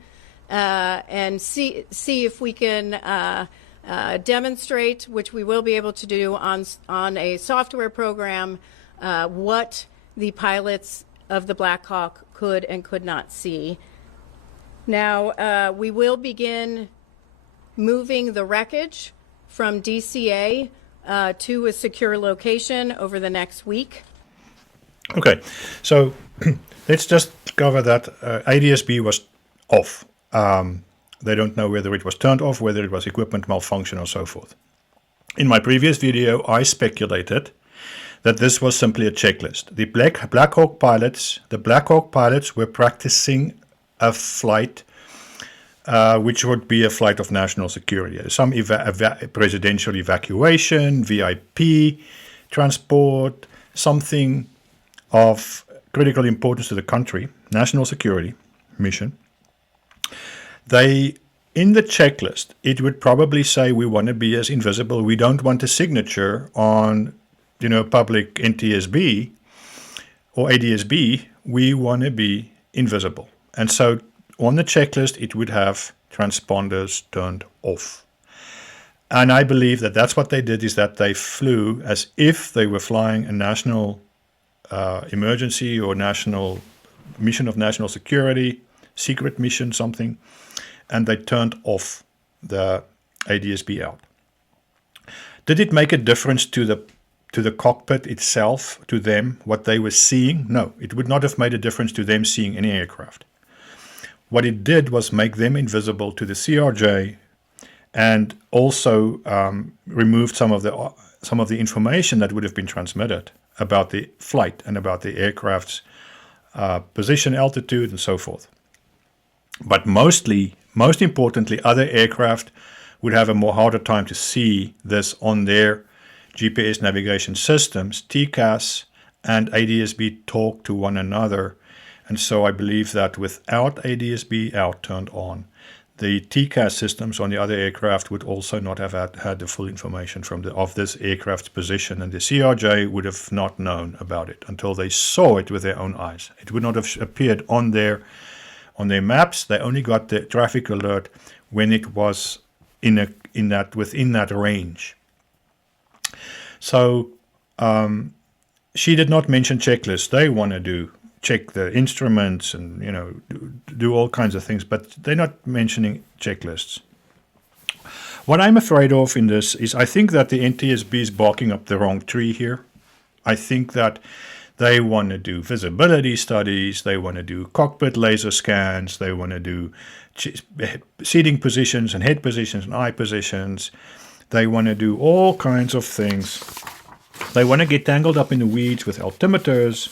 and see if we can demonstrate, which we will be able to do on a software program, what the pilots of the Blackhawk could and could not see. Now, we will begin moving the wreckage from DCA to a secure location over the next week. Okay, so let's just cover that. ADSB was off. They don't know whether it was turned off, whether it was equipment malfunction or so forth. In my previous video, I speculated that this was simply a checklist. The Blackhawk pilots were practicing a flight which would be a flight of national security. Some presidential evacuation, VIP transport, something of critical importance to the country, national security mission. In the checklist, it would probably say we want to be as invisible. We don't want a signature on, public NTSB or ADSB. We want to be invisible. And so on the checklist, it would have transponders turned off. And I believe that that's what they did, is that they flew as if they were flying a national emergency or national mission of national security, secret mission, something, and they turned off the ADSB out. Did it make a difference to the cockpit itself, to them, what they were seeing? No, it would not have made a difference to them seeing any aircraft. What it did was make them invisible to the CRJ, and also removed some of the information that would have been transmitted about the flight and about the aircraft's position, altitude, and so forth. But most importantly, other aircraft would have a more harder time to see this on their GPS navigation systems. TCAS and ADSB talk to one another, and so I believe that without ADSB out turned on, the TCAS systems on the other aircraft would also not have had the full information of this aircraft's position, and the CRJ would have not known about it until they saw it with their own eyes. It would not have appeared on their maps. They only got the traffic alert when it was within that range. So she did not mention checklists. They want to check the instruments and do all kinds of things, but they're not mentioning checklists. What I'm afraid of in this is I think that the NTSB is barking up the wrong tree here. I think that they want to do visibility studies, they want to do cockpit laser scans, they want to do seating positions and head positions and eye positions. They want to do all kinds of things. They want to get tangled up in the weeds with altimeters.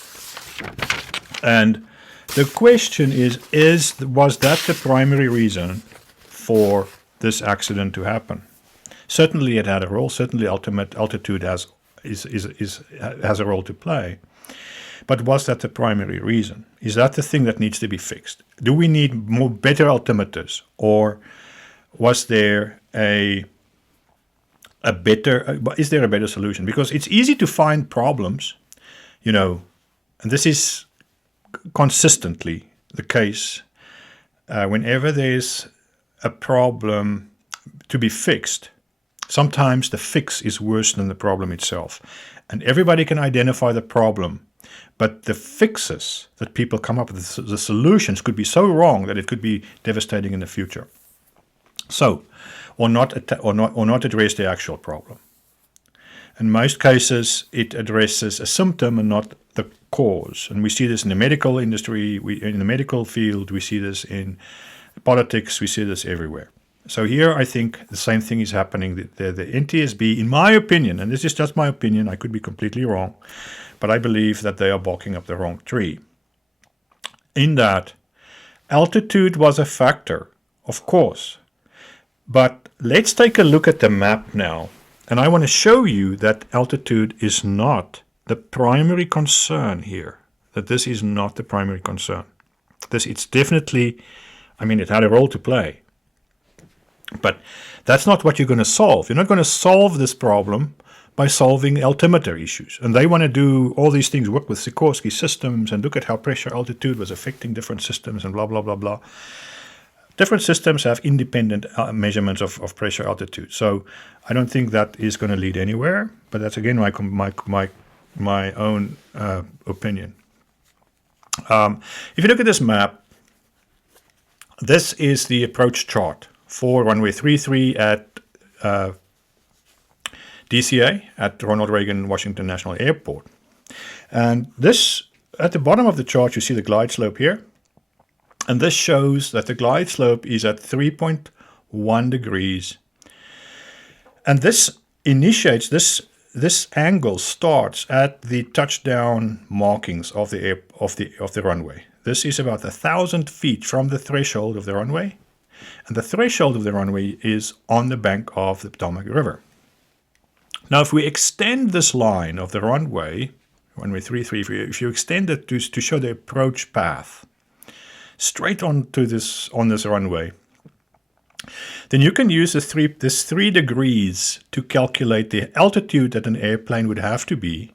And the question was that the primary reason for this accident to happen? Certainly it had a role. Certainly altitude has a role to play. But was that the primary reason? Is that the thing that needs to be fixed? Do we need better altimeters, or was there is there a better solution? Because it's easy to find problems, and this is consistently the case whenever there's a problem to be fixed. Sometimes the fix is worse than the problem itself, and everybody can identify the problem. But the fixes that people come up with, the solutions, could be so wrong that it could be devastating in the future. So, or not address the actual problem. In most cases, it addresses a symptom and not the cause. And we see this in the medical industry, in the medical field, we see this in politics, we see this everywhere. So here I think the same thing is happening. The NTSB, in my opinion, and this is just my opinion, I could be completely wrong, but I believe that they are barking up the wrong tree. In that, altitude was a factor, of course. But let's take a look at the map now. And I want to show you that altitude is not the primary concern here. That this is not the primary concern. It's definitely, it had a role to play. But that's not what you're going to solve. You're not going to solve this problem by solving altimeter issues. And they want to do all these things, work with Sikorsky systems and look at how pressure altitude was affecting different systems and blah, blah, blah, blah. Different systems have independent measurements of pressure altitude. So I don't think that is going to lead anywhere. But that's, again, my own opinion. If you look at this map, this is the approach chart for runway 33 at DCA, at Ronald Reagan Washington National Airport. And this, at the bottom of the chart, you see the glide slope here. And this shows that the glide slope is at 3.1 degrees. And this initiates, this angle starts at the touchdown markings of the runway. This is about 1,000 feet from the threshold of the runway. And the threshold of the runway is on the bank of the Potomac River. Now, if we extend this line of the runway 33, if you extend it to show the approach path straight on this runway, then you can use this 3 degrees to calculate the altitude that an airplane would have to be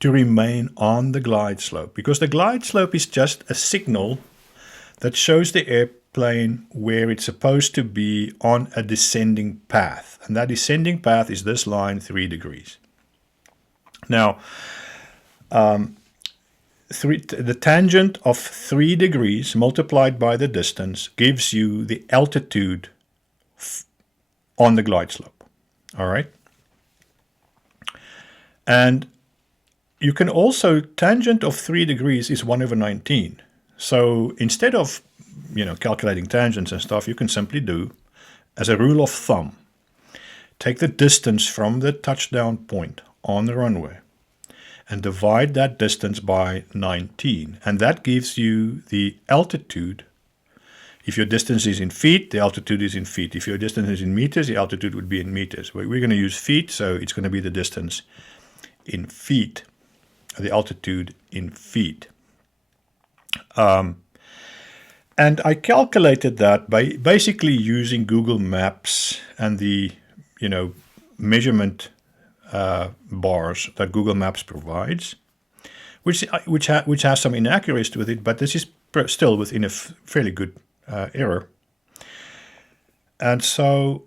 to remain on the glide slope. Because the glide slope is just a signal that shows the airplane where it's supposed to be on a descending path. And that descending path is this line, 3 degrees. Now, the tangent of 3 degrees multiplied by the distance gives you the altitude on the glide slope. All right. And you can also, tangent of 3 degrees is 1/19. So instead of, calculating tangents and stuff, you can simply do, as a rule of thumb, take the distance from the touchdown point on the runway and divide that distance by 19. And that gives you the altitude. If your distance is in feet, the altitude is in feet. If your distance is in meters, the altitude would be in meters. We're going to use feet, so it's going to be the distance in feet, the altitude in feet. And I calculated that by basically using Google Maps and the, measurement bars that Google Maps provides, which has some inaccuracies with it, but this is still within a fairly good error. And so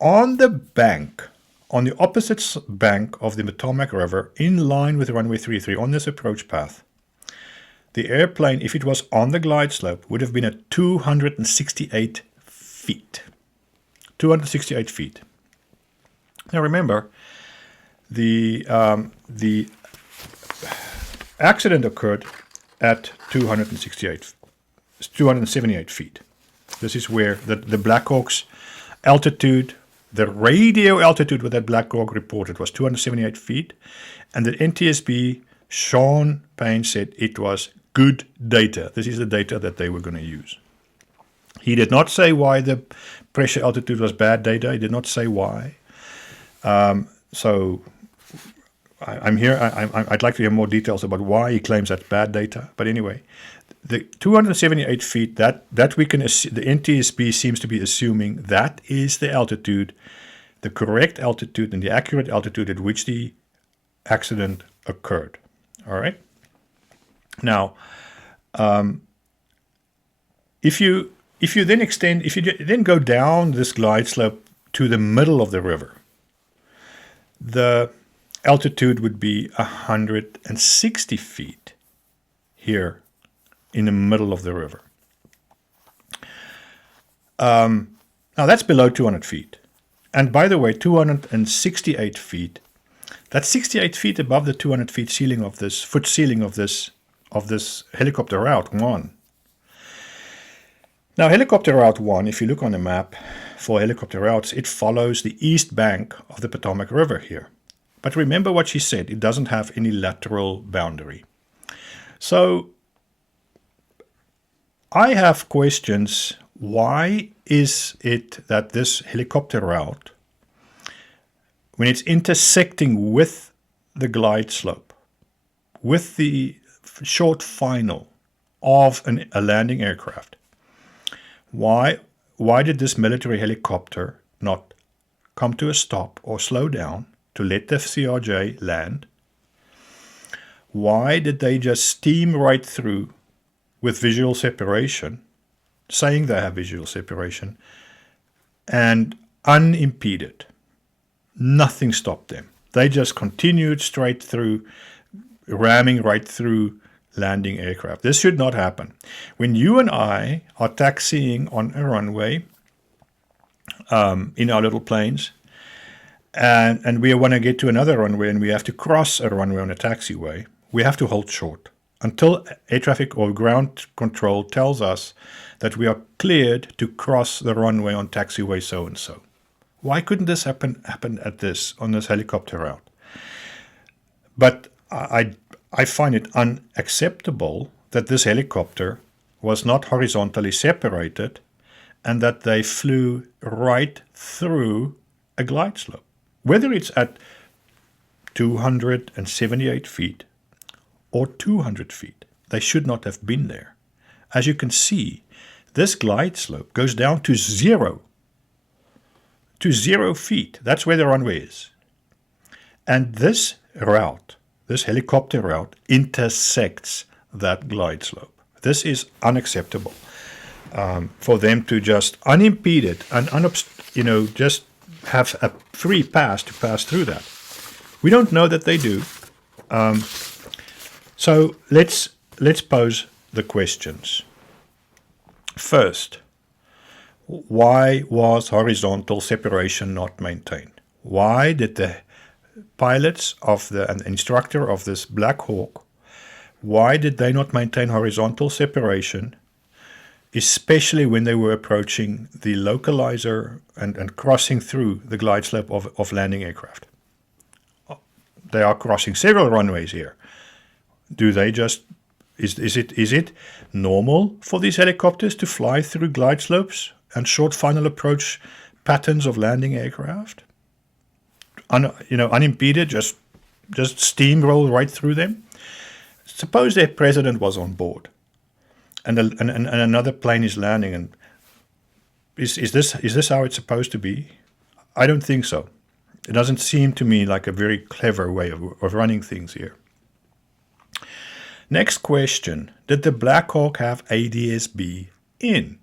on the bank, on the opposite bank of the Potomac River, in line with runway 33 on this approach path, the airplane, if it was on the glide slope, would have been at 268 feet. 268 feet. Now remember, the accident occurred at 278 feet. This is where the Blackhawk's altitude, the radio altitude with that Blackhawk reported was 278 feet, and the NTSB, Sean Payne, said it was good data. This is the data that they were going to use. He did not say why the pressure altitude was bad data. He did not say why. So I'm here. I'd like to hear more details about why he claims that's bad data. But anyway, the 278 feet, that we can, the NTSB seems to be assuming that is the altitude, the correct altitude and the accurate altitude at which the accident occurred. All right. Now, if you then go down this glide slope to the middle of the river, the altitude would be 160 feet here in the middle of the river. Now that's below 200 feet. And by the way, 268 feet, that's 68 feet above the 200 feet ceiling of this, foot ceiling of this helicopter route 1. Now, helicopter route 1, if you look on the map for helicopter routes, it follows the east bank of the Potomac River here. But remember what she said, it doesn't have any lateral boundary. So I have questions. Why is it that this helicopter route, when it's intersecting with the glide slope, with the short final of a landing aircraft, why did this military helicopter not come to a stop or slow down to let the CRJ land? Why did they just steam right through with visual separation, saying they have visual separation, and unimpeded? Nothing stopped them. They just continued straight through, ramming right through landing aircraft. This should not happen. When you and I are taxiing on a runway in our little planes, and we want to get to another runway and we have to cross a runway on a taxiway, we have to hold short until air traffic or ground control tells us that we are cleared to cross the runway on taxiway so-and-so. Why couldn't this happen on this helicopter route? But I find it unacceptable that this helicopter was not horizontally separated and that they flew right through a glide slope. Whether it's at 278 feet or 200 feet, they should not have been there. As you can see, this glide slope goes down to 0 feet. That's where the runway is. And this route, this helicopter route, intersects that glide slope. This is unacceptable for them to just unimpeded and just have a free pass to pass through that. We don't know that they do. So let's let's pose the questions. First, why was horizontal separation not maintained? Why did the pilots and the instructor of this Black Hawk, why did they not maintain horizontal separation, especially when they were approaching the localizer and crossing through the glide slope of landing aircraft? They are crossing several runways here. Do they just, is it normal for these helicopters to fly through glide slopes and short final approach patterns of landing aircraft? Unimpeded, just steamroll right through them? Suppose their president was on board and another plane is landing, and is this how it's supposed to be? I don't think so. It doesn't seem to me like a very clever way of running things here. Next question. Did the Black Hawk have ADS-B in?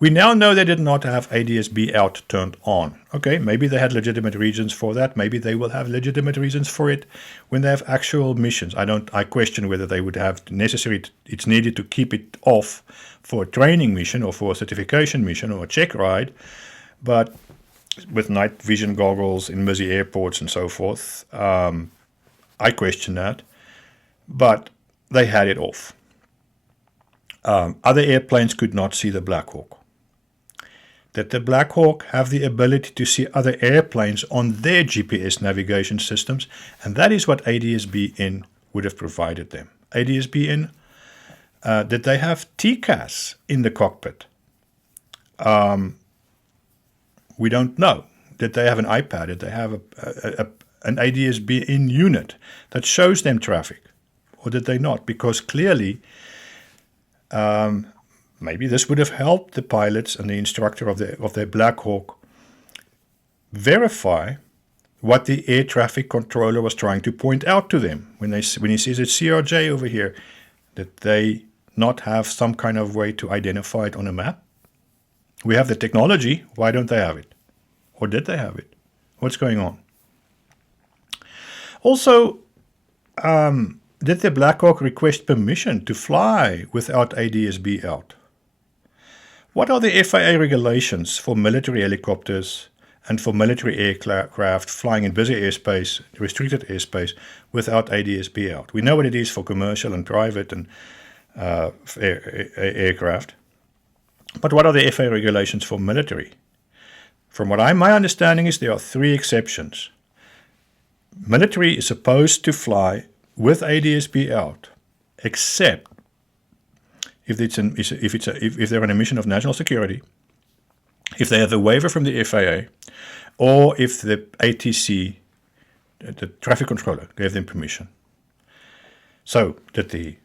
We now know they did not have ADS-B out turned on. Okay, maybe they had legitimate reasons for that. Maybe they will have legitimate reasons for it when they have actual missions. I question whether they would have it's needed to keep it off for a training mission or for a certification mission or a check ride. But with night vision goggles in busy airports and so forth, I question that. But they had it off. Other airplanes could not see the Black Hawk. Did the Black Hawk have the ability to see other airplanes on their GPS navigation systems? And that is what ADS-B in would have provided them. ADS-B in, did they have TCAS in the cockpit? We don't know. Did they have an iPad? Did they have an ADS-B in unit that shows them traffic? Or did they not? Because clearly, maybe this would have helped the pilots and the instructor of their Black Hawk verify what the air traffic controller was trying to point out to them. When he sees a CRJ over here, did they not have some kind of way to identify it on a map? We have the technology. Why don't they have it? Or did they have it? What's going on? Also, did the Black Hawk request permission to fly without ADS-B out? What are the FAA regulations for military helicopters and for military aircraft flying in busy airspace, restricted airspace, without ADS-B out? We know what it is for commercial and private and aircraft. But what are the FAA regulations for military? From what my understanding is, there are 3 exceptions. Military is supposed to fly with ADS-B out, except if they're on a mission of national security, if they have a waiver from the FAA, or if the ATC, the traffic controller, gave them permission. So, did they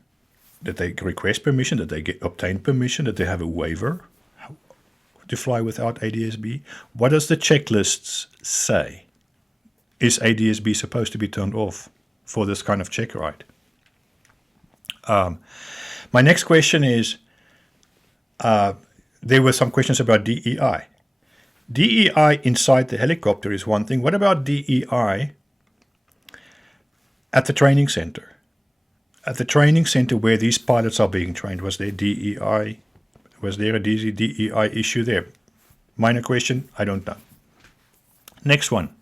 request permission? Did they obtain permission? Did they have a waiver to fly without ADS-B? What does the checklists say? Is ADS-B supposed to be turned off for this kind of check ride? My next question is, there were some questions about DEI. DEI inside the helicopter is one thing. What about DEI at the training center? At the training center where these pilots are being trained, was there DEI? Was there a DEI issue there? Minor question, I don't know. Next one.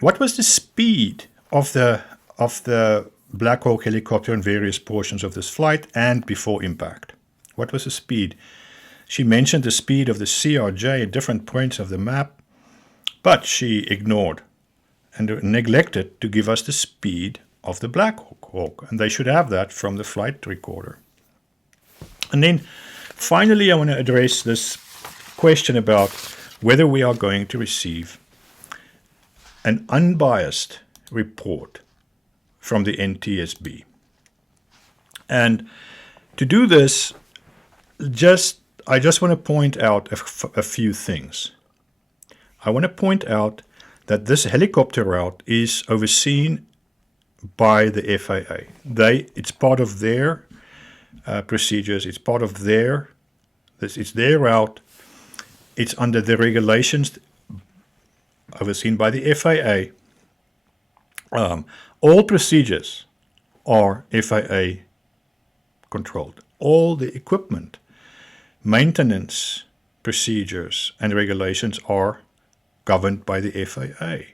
What was the speed of the Black Hawk helicopter in various portions of this flight and before impact? What was the speed? She mentioned the speed of the CRJ at different points of the map, but she ignored and neglected to give us the speed of the Black Hawk, and they should have that from the flight recorder. And then finally, I want to address this question about whether we are going to receive an unbiased report from the NTSB. And to do this, I just want to point out a few things. I want to point out that this helicopter route is overseen by the FAA. It's part of their procedures. It's part of it's their route. It's under the regulations overseen by the FAA All procedures are FAA controlled. All the equipment, maintenance procedures and regulations are governed by the FAA.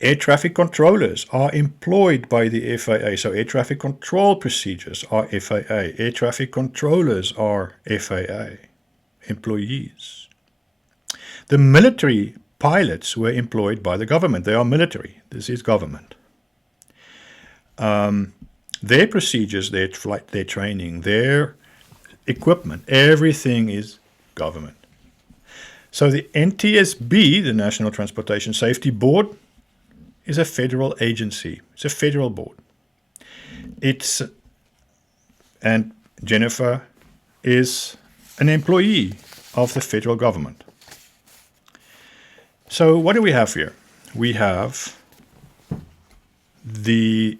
Air traffic controllers are employed by the FAA, so air traffic control procedures are FAA. Air traffic controllers are FAA employees. The military pilots were employed by the government. They are military. This is government. Their procedures, their flight, their training, their equipment, everything is government. So the NTSB, the National Transportation Safety Board, is a federal agency. It's a federal board. And Jennifer is an employee of the federal government. So what do we have here? We have the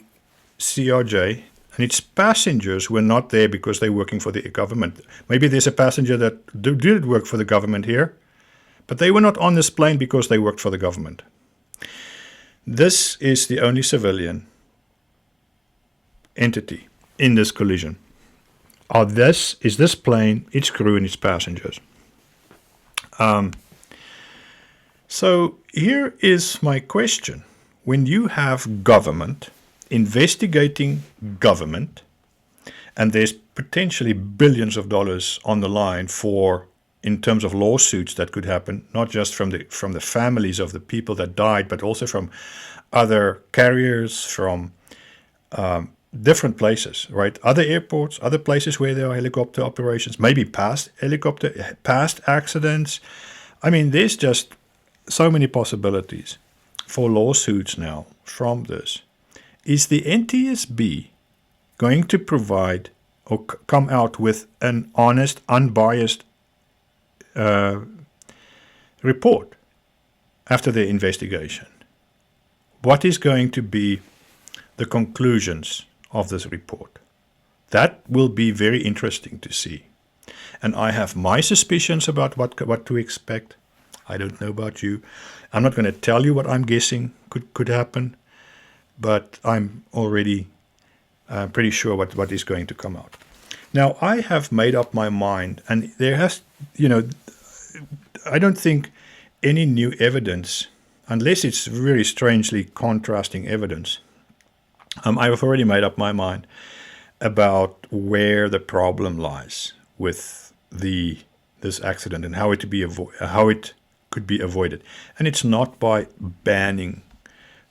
CRJ, and its passengers were not there because they're working for the government. Maybe there's a passenger that did work for the government here, but they were not on this plane because they worked for the government. This is the only civilian entity in this collision. This is this plane, its crew, and its passengers. So here is my question. When you have government investigating government, and there's potentially billions of dollars on the line in terms of lawsuits that could happen, not just from the families of the people that died, but also from other carriers, from different places, right? Other airports, other places where there are helicopter operations, maybe past accidents. I mean, there's just so many possibilities for lawsuits now from this. Is the NTSB going to provide or come out with an honest, unbiased report after the investigation? What is going to be the conclusions of this report? That will be very interesting to see. And I have my suspicions about what to expect. I don't know about you. I'm not going to tell you what I'm guessing could happen, but I'm already pretty sure what is going to come out. Now, I have made up my mind, and there has, I don't think any new evidence, unless it's very strangely contrasting evidence, I've already made up my mind about where the problem lies with this accident and how it could be avoided. And it's not by banning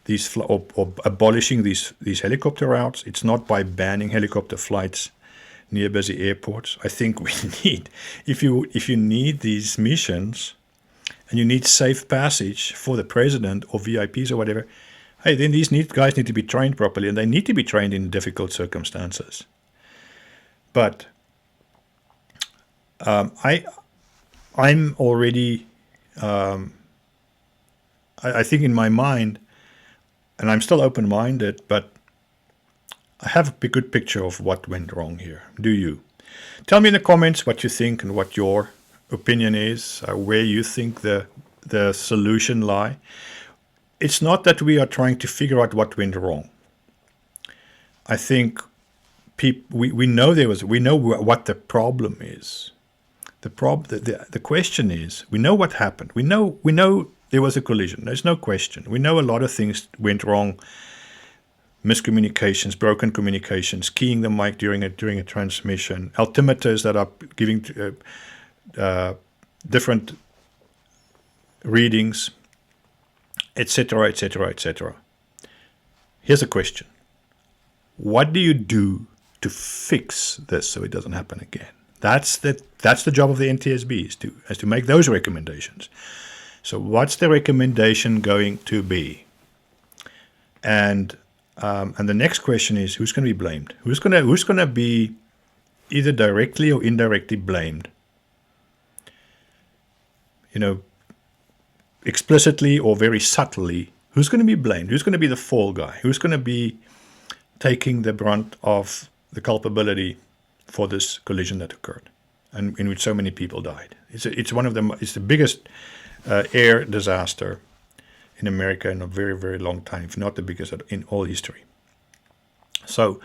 these or abolishing these helicopter routes. It's not by banning helicopter flights near busy airports. I think we need, if you need these missions and you need safe passage for the president or VIPs or whatever, hey, then these guys need to be trained properly, and they need to be trained in difficult circumstances. But I'm already, I think in my mind, and I'm still open-minded, but I have a good picture of what went wrong here. Do you? Tell me in the comments what you think and what your opinion is, where you think the solution lie. It's not that we are trying to figure out what went wrong. I think we know what the problem is. The question is, we know what happened. We know there was a collision. There's no question. We know a lot of things went wrong. Miscommunications, broken communications, keying the mic during a transmission, altimeters that are giving different readings, etc., etc., etc. Here's a question. What do you do to fix this so it doesn't happen again? That's the job of the NTSB, is to make those recommendations. So what's the recommendation going to be? And the next question is, who's going to be blamed? Who's going to be either directly or indirectly blamed? Explicitly or very subtly, who's going to be blamed? Who's going to be the fall guy? Who's going to be taking the brunt of the culpability for this collision that occurred, and in which so many people died? It's the biggest air disaster in America in a very, very long time, if not the biggest in all history. So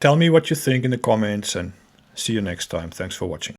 tell me what you think in the comments, and see you next time. Thanks for watching.